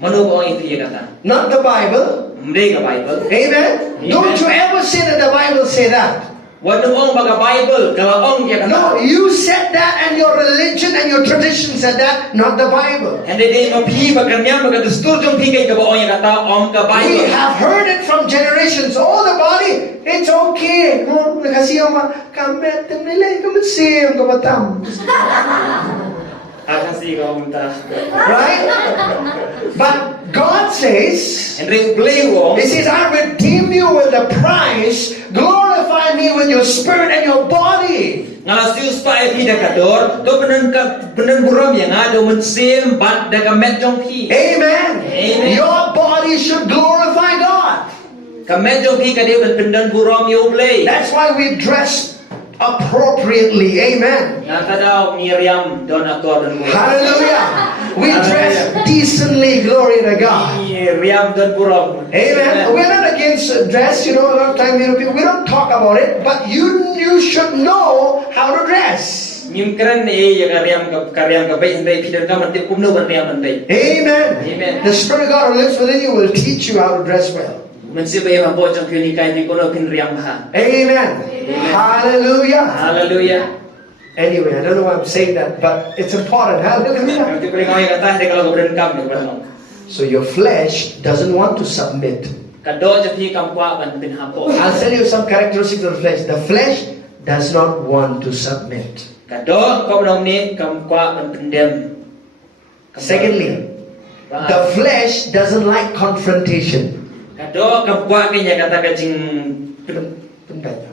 Manu ba ong itu kata. Not the Bible. Mde ka Bible. Amen. Don't you ever say that the Bible say that. Wanu ong ba ka Bible kalau ong ya kata. No, you said that, and your religion and your tradition said that, not the Bible. And they ma pi ba kan nyam ba dastur jong pi kai ka ba ong ya kata ong ka Bible. We have heard it from generations. Oh, the body, it's okay. No, kasi yung kamet nila, kamatsim, kamatam. Khasi ka unta. Right? But God says, And ring play wo. He says, I redeem you with a price. Glorify me with your spirit and your body. Ngalasius pa pi dakador, do benen buram yang ada mensim bat dakamet jong pi. Amen. Amen. Your body should glorify God. Kamet jong pi kade benden buram yo play. That's why we dress appropriately. Amen. Nakadaw Miriam don ator don buram. Hallelujah. We dress decently. Glory to God. Miriam don buram. Amen. We're not against dress. You know, a lot of time we don't talk about it, but you should know how to dress. Nim keren ya karyam ka baik ndai pidon ka mantip kumno ban riam ndai. Amen. Amen. The Spirit of God who lives within you will teach you how to dress well. Mensiba ya mambo jong puni kai ni kono pin riam ha. Amen. Hallelujah. Hallelujah. Anyway, I don't know why I'm saying that, but it's important. Hallelujah. Nanti paling kau yang kata dia kalau beren kam ni pasal. So your flesh doesn't want to submit. Kado jadi kampua ban pin hapo. I'll tell you some characteristics of the flesh. The flesh does not want to submit. Kado kau belum ni kampua ban pendem. Secondly, the flesh doesn't like confrontation. Kado kampua kenya kata kacing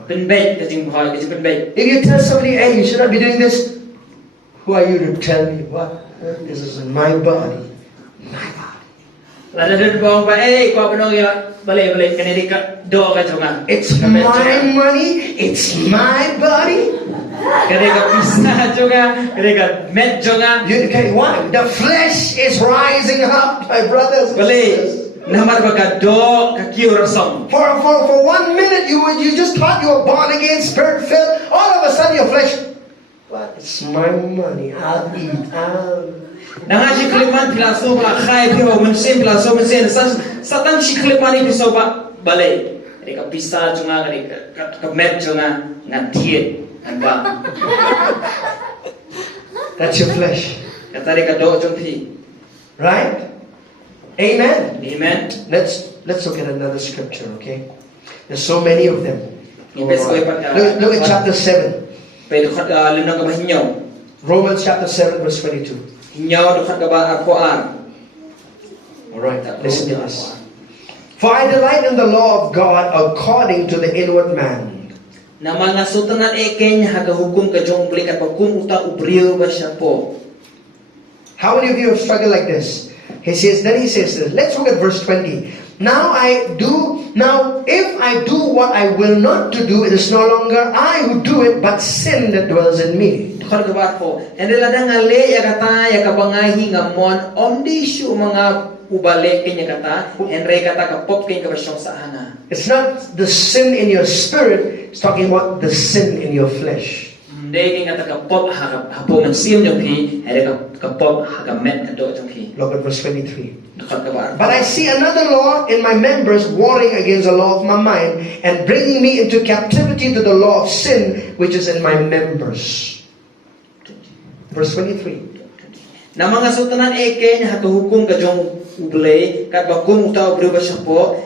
penbet kacing hoi kacing penbet. If you tell somebody, hey, you should not be doing this, who are you to tell me what? This is my body. My body. Lalu dia bawang pa, kau penong ya balik kena dekat do kacung ah. It's my money. It's my body. Kena dekat pisah juga, kena dekat met juga. Okay, why? The flesh is rising up, my brothers and sisters. Namar baka do kaki rasam. For 1 minute you just thought you were born again, spirit filled. All of a sudden your flesh, what? It's my money. I'll eat. Nanga si kliman pilaso ba khai pio mensim pilaso mensim satang si kliman ni piso ba balai. Mereka pisah cunga ke met cunga ngatiet ba. That's your flesh. Kata kata dia kado jong pi. Right? Amen. Amen. Let's look at another scripture, okay? There's so many of them. Ni bes koi pat. Look at chapter 7. Pe dekat lenong ka hinyo. Romans chapter 7 verse 22. Hinyo dekat ka ba Al-Quran. Alright, listen to this. For I delight in the law of God according to the inward man. Na mga sutangan eken haga hukum ka jong blikat hukum uta ubriyo ba siya po. How many of you have struggled like this? He says this. Let's look at verse 20. Now if I do what I will not to do, it is no longer I who do it, but sin that dwells in me. Dekat ka ba po. Ende ladang ale ya kata ya kabangahi ngamon omdi syu mga ubale kenya kata enre kata kapop kenya kabasyong sa hanga. It's not the sin in your spirit, it's talking about the sin in your flesh. Hindi kaya kapop hapo man sim jong pi, ere kapop hagamet kado jong pi. Look at verse 23. Dekat ka ba? But I see another law in my members, warring against the law of my mind, and bringing me into captivity to the law of sin, which is in my members. Verse 23. Na mga sutanan eken hakahukum ka jong ublay kat bakum utaw briba siya po.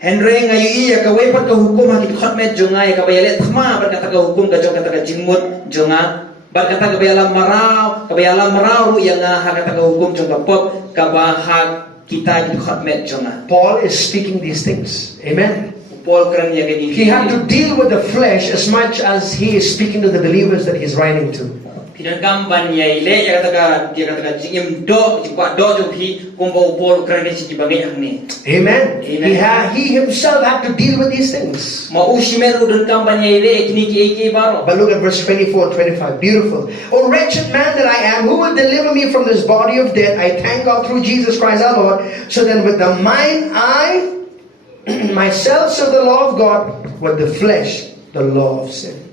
Henry ngayon iya kaway pag kahukum hakit khotmet jonga ya kabayalet thma bar kata kahukum ka jong kata ka jingmut jonga bar kata kabayalam marau ru yang hakata kahukum jong kapop kabahag kita git khotmet jonga. Paul is speaking these things. Amen. Paul kran ya gani. He had to deal with the flesh as much as he is speaking to the believers that he's writing to. Pinangkam ban yai le ya kata ka jingim do jingkwa do jong pi kumbo Paul kran ni si bagai angni. Amen. Amen. He himself had to deal with these things. Mausimer udun kam ban yai le ekni ki eke baro. But look at verse 24 and 25. Beautiful. O wretched man that I am, who will deliver me from this body of death? I thank God through Jesus Christ our Lord. So then with the mind I myself serve the law of God, with the flesh the law of sin.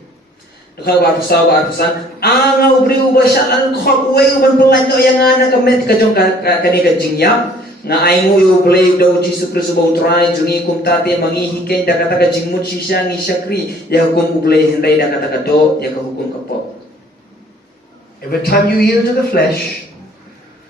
Dekat waktu sahabat pesan, angau beri ubah syalan khot uai uban pelanjok yang ana kamet kajong kani kajing yam. Na aingu yu boleh udah uji Yesus bau trai jungi kum tate mangi hiken dah kata kajing mut sisa ngi syakri ya hukum boleh hendai dah kata kado ya ke hukum kapok. Every time you yield to the flesh,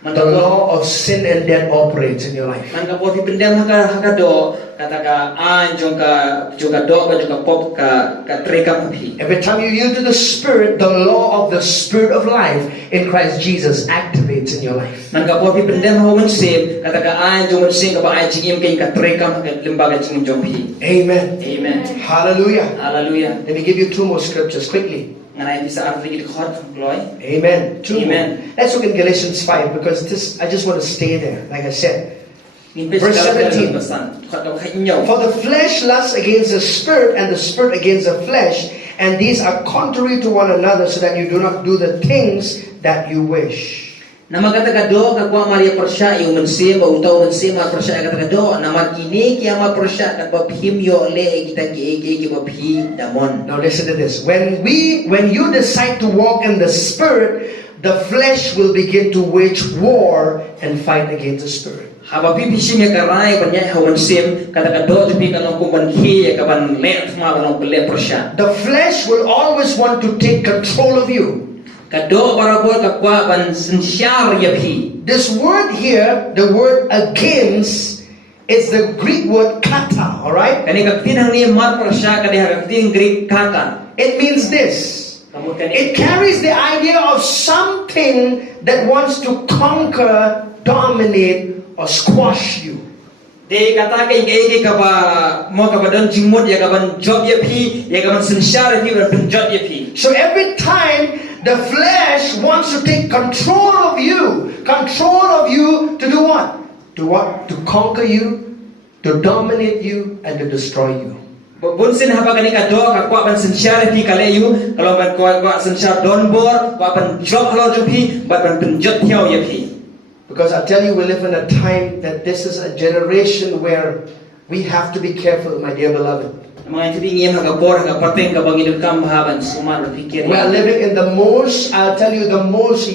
the law of sin and death operates in your life. Man kapok pi pendam hakado kata ka anjong ka juga do ka juga pop ka trekam api. Every time you yield to the Spirit, the law of the Spirit of life in Christ Jesus activates in your life. Man kapok pi pendam ho man save kata ka anjong man sing ka ba anjing im ka trekam ka lembaga jing jong pi. Amen. Amen. Hallelujah. Hallelujah. Let me give you two more scriptures quickly. Nganai bisa arti kita khot loy. Amen. Two Amen. more. Let's look in Galatians 5 because this I just want to stay there. Like I said, verse 17. For the flesh lusts against the spirit, and the spirit against the flesh, and these are contrary to one another, so that you do not do the things that you wish. Nama kata kado kakwa Maria persya yung mensim ba utaw mensim mar persya kata kado nama kini kia mar persya kat bapim yo le kita ki bapi damon. Now listen to this. When you decide to walk in the Spirit, the flesh will begin to wage war and fight against the Spirit. Haba pipi sim ya karai banyak hawan sim kata kado tapi kalau kuban ki ya kaban le ma banong le persya. The flesh will always want to take control of you. Kado parabol kakwa ban sensyar ya pi. This word here, the word against, is the Greek word kata, all right? Kani kaktinang ni mar persya kani kaktin Greek kata. It means this. It carries the idea of something that wants to conquer, dominate, or squash you. De kata ke ka ba mo ka ba don jingmot ya ka ban job ya pi ya ka ban sensyar ya pi ban job ya pi. So every time the flesh wants to take control of you to do what? To conquer you, to dominate you, and to destroy you. Bunsin haba kani ka do ka kwa ban sensyar pi kale yu kalau ban kwa sensyar don bor kwa ban job halo jo pi ban penjot hiao ya pi. Because I tell you, we live in a time that this is a generation where we have to be careful, my dear beloved. We are living in the most, I'll tell you, the most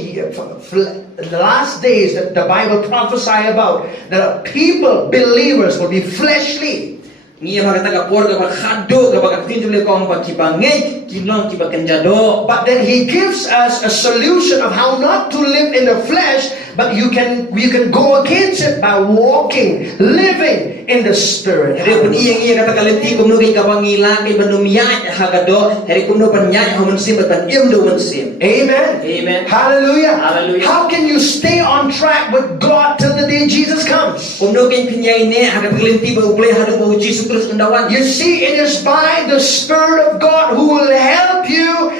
last days that the Bible prophesy about, that people, believers will be fleshly. ngi ba kata ka por ka ba khado ka ba tin jule ko ba ki ba ngai ki long ki ba kanjado. But then he gives us a solution of how not to live in the flesh, but you can go against it by walking, living in the Spirit. Hari pun iya kata kalenti kumno kay kabangila kay banumya hagado hari kumno panya homensim ban imdo mensim. Amen. Amen. Hallelujah. Hallelujah. How can you stay on track with God till the day Jesus comes? Kumno kay pinyay ne hagat kalenti ba ublay hadu ba Jesus Christ undawan. You see, it is by the Spirit of God who will help you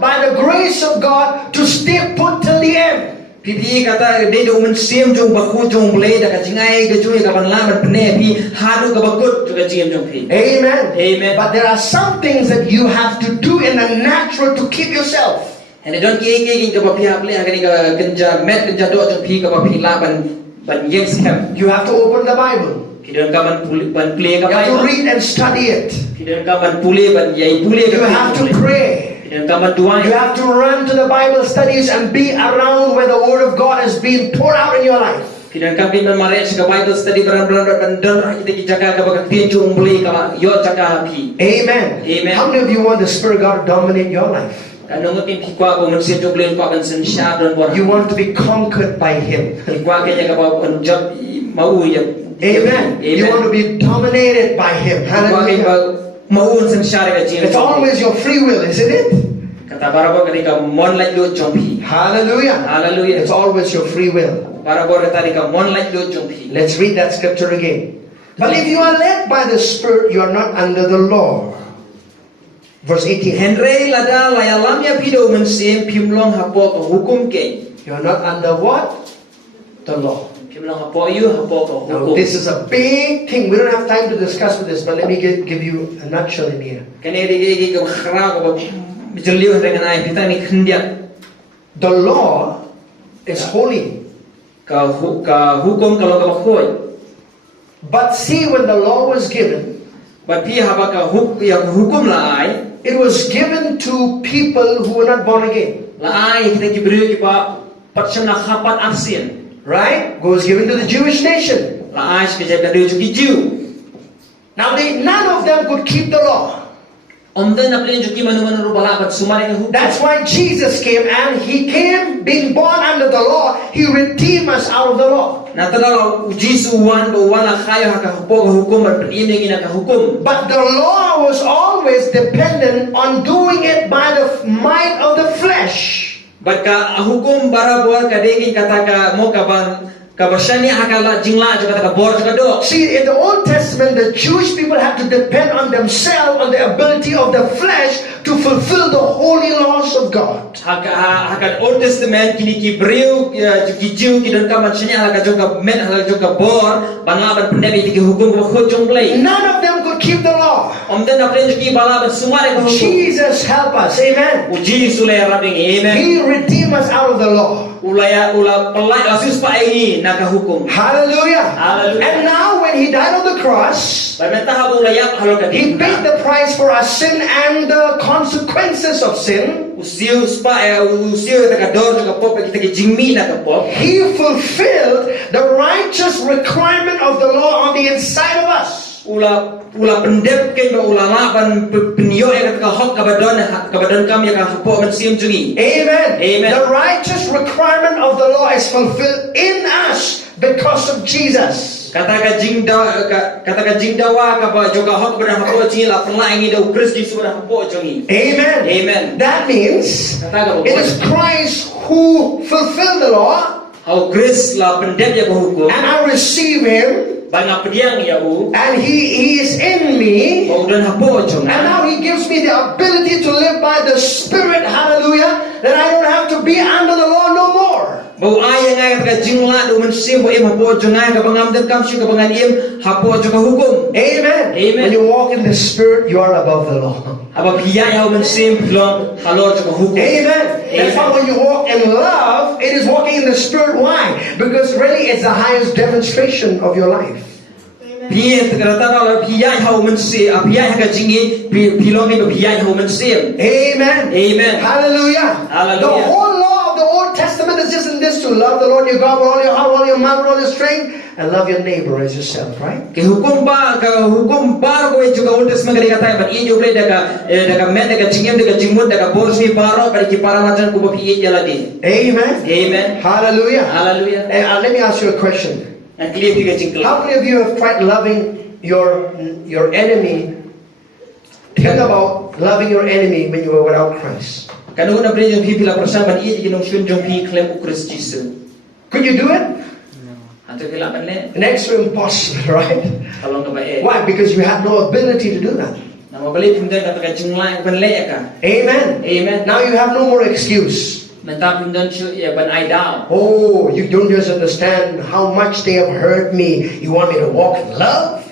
by the grace of God to stay put till the end. Pipi kata de do mensim jong baku jong blay da kajingai ga joy ga ban laman pne pi hadu ga bakut ga jiem jong pi. Amen. Amen. But there are some things that you have to do in the natural to keep yourself. And don't ke ga ba pi aple ga ni ga ganja met ganja do jong pi ga ba pi la ban yeng sem. You have to open the Bible. Kidon ka ban play You ka have to Bible. read and study it. Kidon ka ban pule ban yai pule You ka. have to pray. Kidon ka ban tuai. You have to run to the Bible studies and be around where the Word of God is being poured out in your life. Kidon ka bin mare sa Bible study ban don kita ki jaga ka ba tin jong blay ka yo jaga pi. Amen. Amen. How many of you want the Spirit of God to dominate your life? Kanong tin pi kwa ko mensim jong blay ko ban sen sha don bor. You want to be conquered by Him. Kwa ke ka ba on job mau ya. Amen. You want to be dominated by Him. Hallelujah. It's always your free will, isn't it? Hallelujah. Hallelujah. It's always your free will. Let's read that scripture again. But if you are led by the Spirit, you are not under the law. Verse 18. You are not under what? The law. Now, this is a big thing. We don't have time to discuss with this, but let me give you a nutshell in here. The law is holy. But see, when the law was given, it was given to people who were not born again. Right? It was given to the Jewish nation. Now, none of them could keep the law. That's why Jesus came, and He came being born under the law. He redeemed us out of the law. But the law was always dependent on doing it by the might of the flesh. But hukum barabor kadegi kata mo kabashani akala jingla juga kata bor juga do. See, in the Old Testament, the Jewish people had to depend on themselves, on the ability of the flesh to fulfill the holy laws of God. Hakan Old Testament kini kibriu kijiu kidon kamashani alaka juga men alaka juga bor banglaban pendebi tiki hukum khojong play. None of them could keep the law. Jesus help us, amen. He redeemed us out of the law. Hallelujah. And now when He died on the cross, He paid the price for our sin and the consequences of sin. He fulfilled the righteous requirement of the law on the inside of us. Ula pendep ke ulama ban penyo ka hok kabadon kami ka hapo mensim jungi. Amen. Amen. The righteous requirement of the law is fulfilled in us because of Jesus. Kata ka jingdawa ka ba joka hok ber hapo jungi la penla ingi do Kristus ber hapo jungi. Amen. Amen. That means it is Christ who fulfilled the law. How Christ la pendep ya hukum. And I receive Him. And He is in me. And now He gives me the ability to live by the Spirit. Hallelujah. That I don't have to be under the law no more. Amen. Amen. When you walk in the Spirit, you are above the law. Amen. That's why when you walk in love, it is walking in the Spirit. Why? Because really it's the highest demonstration of your life. Amen. Amen. Amen. Hallelujah. The whole law of the Old Testament Testament is just in this: to love the Lord your God with all your heart, all your mind, all your strength, and love your neighbor as yourself, right? Ke hukum bar ko juga Old Testament ka kata ban iyo ble daga men daga jingem daga jingmut daga borsi baro bari ki paramajan ko bi jala di. Amen. Amen. Hallelujah. Hallelujah. Let me ask you a question. And clear tiga jingkla. How many of you have tried loving your enemy? Think about loving your enemy when you were without Christ. Kanu na bre jong pila prasam ban iyo jinong shun jong pi klem ukris jisu. Could you do it? Anto kila ban le. Next to impossible, right? Kalong ka ba e. Why? Because you have no ability to do that. Na mabali pimdan ka taga jinglai ban le ka. Amen. Amen. Now you have no more excuse. Mentap pimdan chu ya ban ai down. Oh, you don't just understand how much they have hurt me. You want me to walk in love?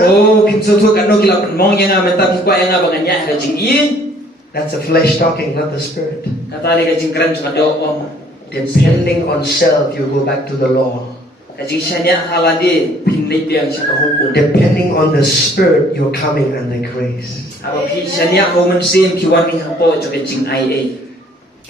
Oh, pimso tu kan no kila ban mong yang mentap ki kwa yang ban nya ka jing i. That's the flesh talking, not the spirit. Kata ni ka jing kran chu ka do om. Depending on self, you go back to the law. Ka jing shanya halade pin le piang sa ka hukum. Depending on the spirit, you're coming under grace. Aba pi shanya ho man sim ki wan ni hapo chu ka jing ai ai.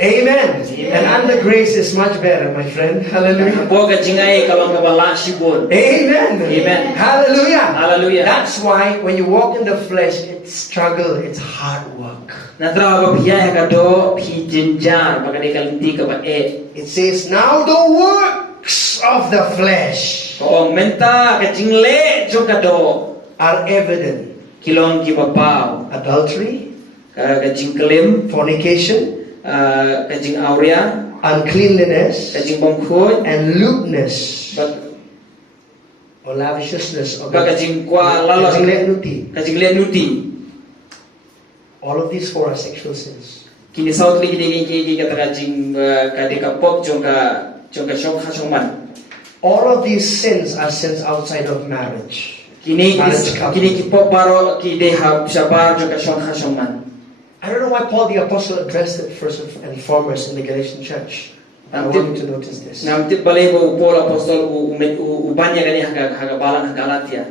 Amen. And under grace is much better, my friend. Hallelujah. Hapo ka jing ai kalong ka bala shibon. Amen. Amen. Hallelujah. Hallelujah. That's why when you walk in the flesh, it's struggle, it's hard work. Natra aba piya ka do pi jinjar bagade kalinti ka ba e. It says, now the works of the flesh Ko menta ka jing le chu ka do are evident. kilong ki bapaw. Adultery, Ka jing kelim, fornication, ka jing aurea, uncleanliness, ka jing bongkhot, and lewdness, ba or lavishness, or ka jing kwa lalos, kajinglenuti. ka jing le nuti. All of these four are sexual sins. Kini saut li kini ka jing ka de ka pop jong ka shong khashong man. All of these sins are sins outside of marriage. Kini Marriage couple. ki pop baro ki de ha shabar jong ka shong khashong man. I don't know why Paul the Apostle addressed it first and foremost in the Galatian church. I want you to notice this. Nam tip balay ko Paul apostol ubanya kani haga balang haga Galatia.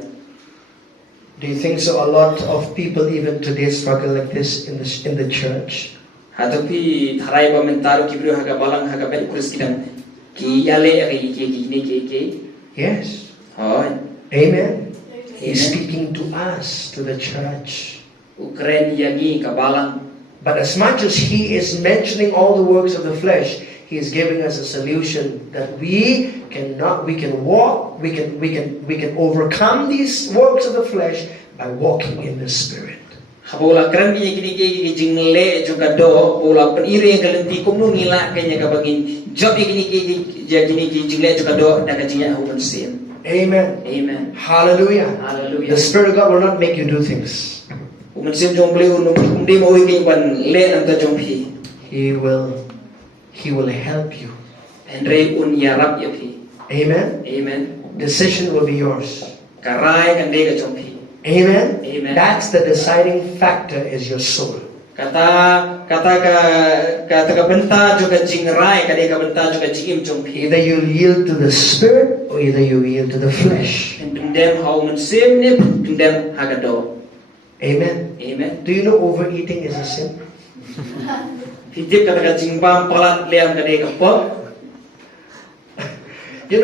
Do you think so? A lot of people even today struggle like this in the church. Hadapi tharai ba mentaro kibrio haga balang haga ben kris kidan ki yale ki. Yes. Hoy. Amen. He's Amen. speaking to us, to the church. Ukren yagi ka balang. But as much as he is mentioning all the works of the flesh, he is giving us a solution that we can overcome these works of the flesh by walking in the Spirit. Habola kran ni kini jingle juga do bola peniri yang kalenti kumnu ngila kanya ka bagin job kini jingle juga do daga jinya open sin. Amen. Amen. Hallelujah. Hallelujah. The Spirit of God will not make you do things. Open sin jong beli unu kumdi mo wi ban le anta jong pi. He will help you. Andre un yarap ya pi. Amen. Amen. Decision will be yours. Karai kan de ka jong pi. Amen. Amen. That's the deciding factor is your soul. Kata ka benta juga jingrai ka de ka benta juga jingim jong pi. Either you yield to the Spirit or either you yield to the flesh. Dem how man sim ni dem hagado. Amen. Amen. Do you know overeating is a sin? Hitip kata ka jingbam palat liam ka de ka pop. You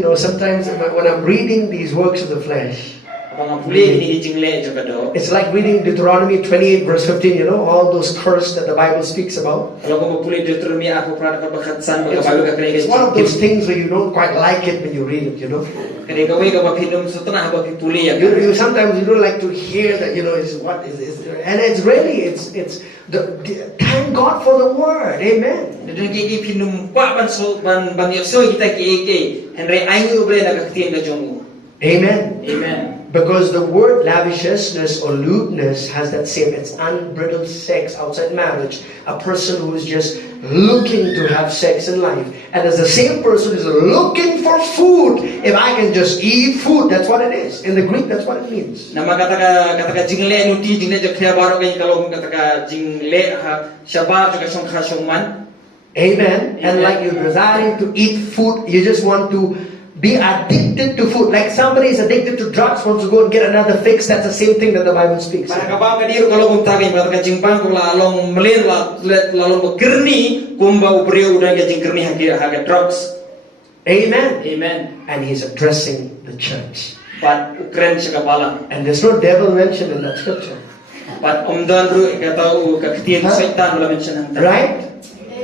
know, sometimes when I'm reading these works of the flesh, Abang puli ni jingle juga do. it's like reading Deuteronomy 28 verse 15, all those curse that the Bible speaks about. Kalau kamu puli Deuteronomy aku pernah dapat berkatsan baga balu ka kene It's one of those things where you don't quite like it when you read it, Kene ka we ka bapinum setengah bapipuli ya. You sometimes you don't like to hear that, and it's really, thank God for the word. Amen. Dan kiki pinum kwa ban yosoi kita ki Henry aingu ble na kaktin ka jongu. Amen. Amen. Because the word lavishness or lewdness has that same, it's unbridled sex outside marriage. A person who is just looking to have sex in life. And as the same person is looking for food, if I can just eat food, that's what it is. In the Greek, that's what it means. Nama kata ka jingle nuti jingle je kaya baro kay kalau kata ka jingle ha shabar juga song khashong man. Amen. And like you're desiring to eat food, you just want to be addicted to food. Like somebody is addicted to drugs, wants to go and get another fix. That's the same thing that the Bible speaks. Para kabang kadir kalau kum tagi mengatakan jingpang kung lalong melir lalong bekerni kumba ubriu udah ke jingkerni haga drugs. Amen. Amen. And he's addressing the church. But ukren sekapala. And there's no devil mentioned in that scripture. But umdan ru kata kaktian syaitan wala mention hang. Right?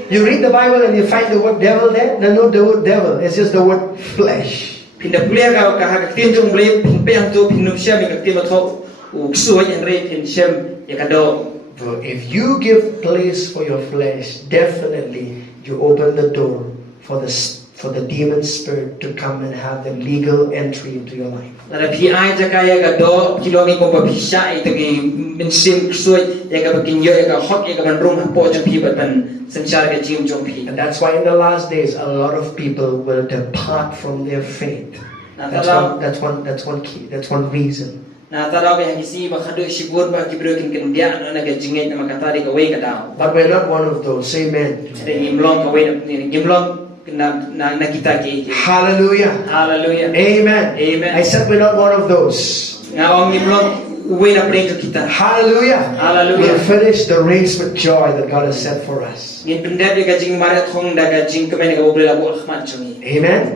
You read the Bible and you find the word devil there? No, the word devil. It's just the word flesh. Pindah kuliah kau kaktian jung boleh pindah tu pinum siam kaktian betul uksuai yang rei pin siam ya kado. So if you give place for your flesh, definitely you open the door for the demon spirit to come and have the legal entry into your life. Nada PI jakaya kado kilomi ko pabisa itu ke mensim uksuai ya kabakinyo ya kahok ya kabanrum hapo jung pi batan sensyar ke jim jung pi. And that's why in the last days a lot of people will depart from their faith. That's one key. That's one reason. Na taraw kay hangisi makado sibur ba kibrokin kendia na nagajingay na makatari ka way kadaw. But we're not one of those. Amen. Gimlong ka way gimlong na kita ki. Hallelujah. Hallelujah. Amen. Amen. I said we're not one of those. Nga ang gimlong way na pring kita. Hallelujah. Hallelujah. We'll finish the race with joy that God has set for us. Ngin pendep ka jing marat hong daga jing kamay na ka oblela bu ahmad chungi. Amen.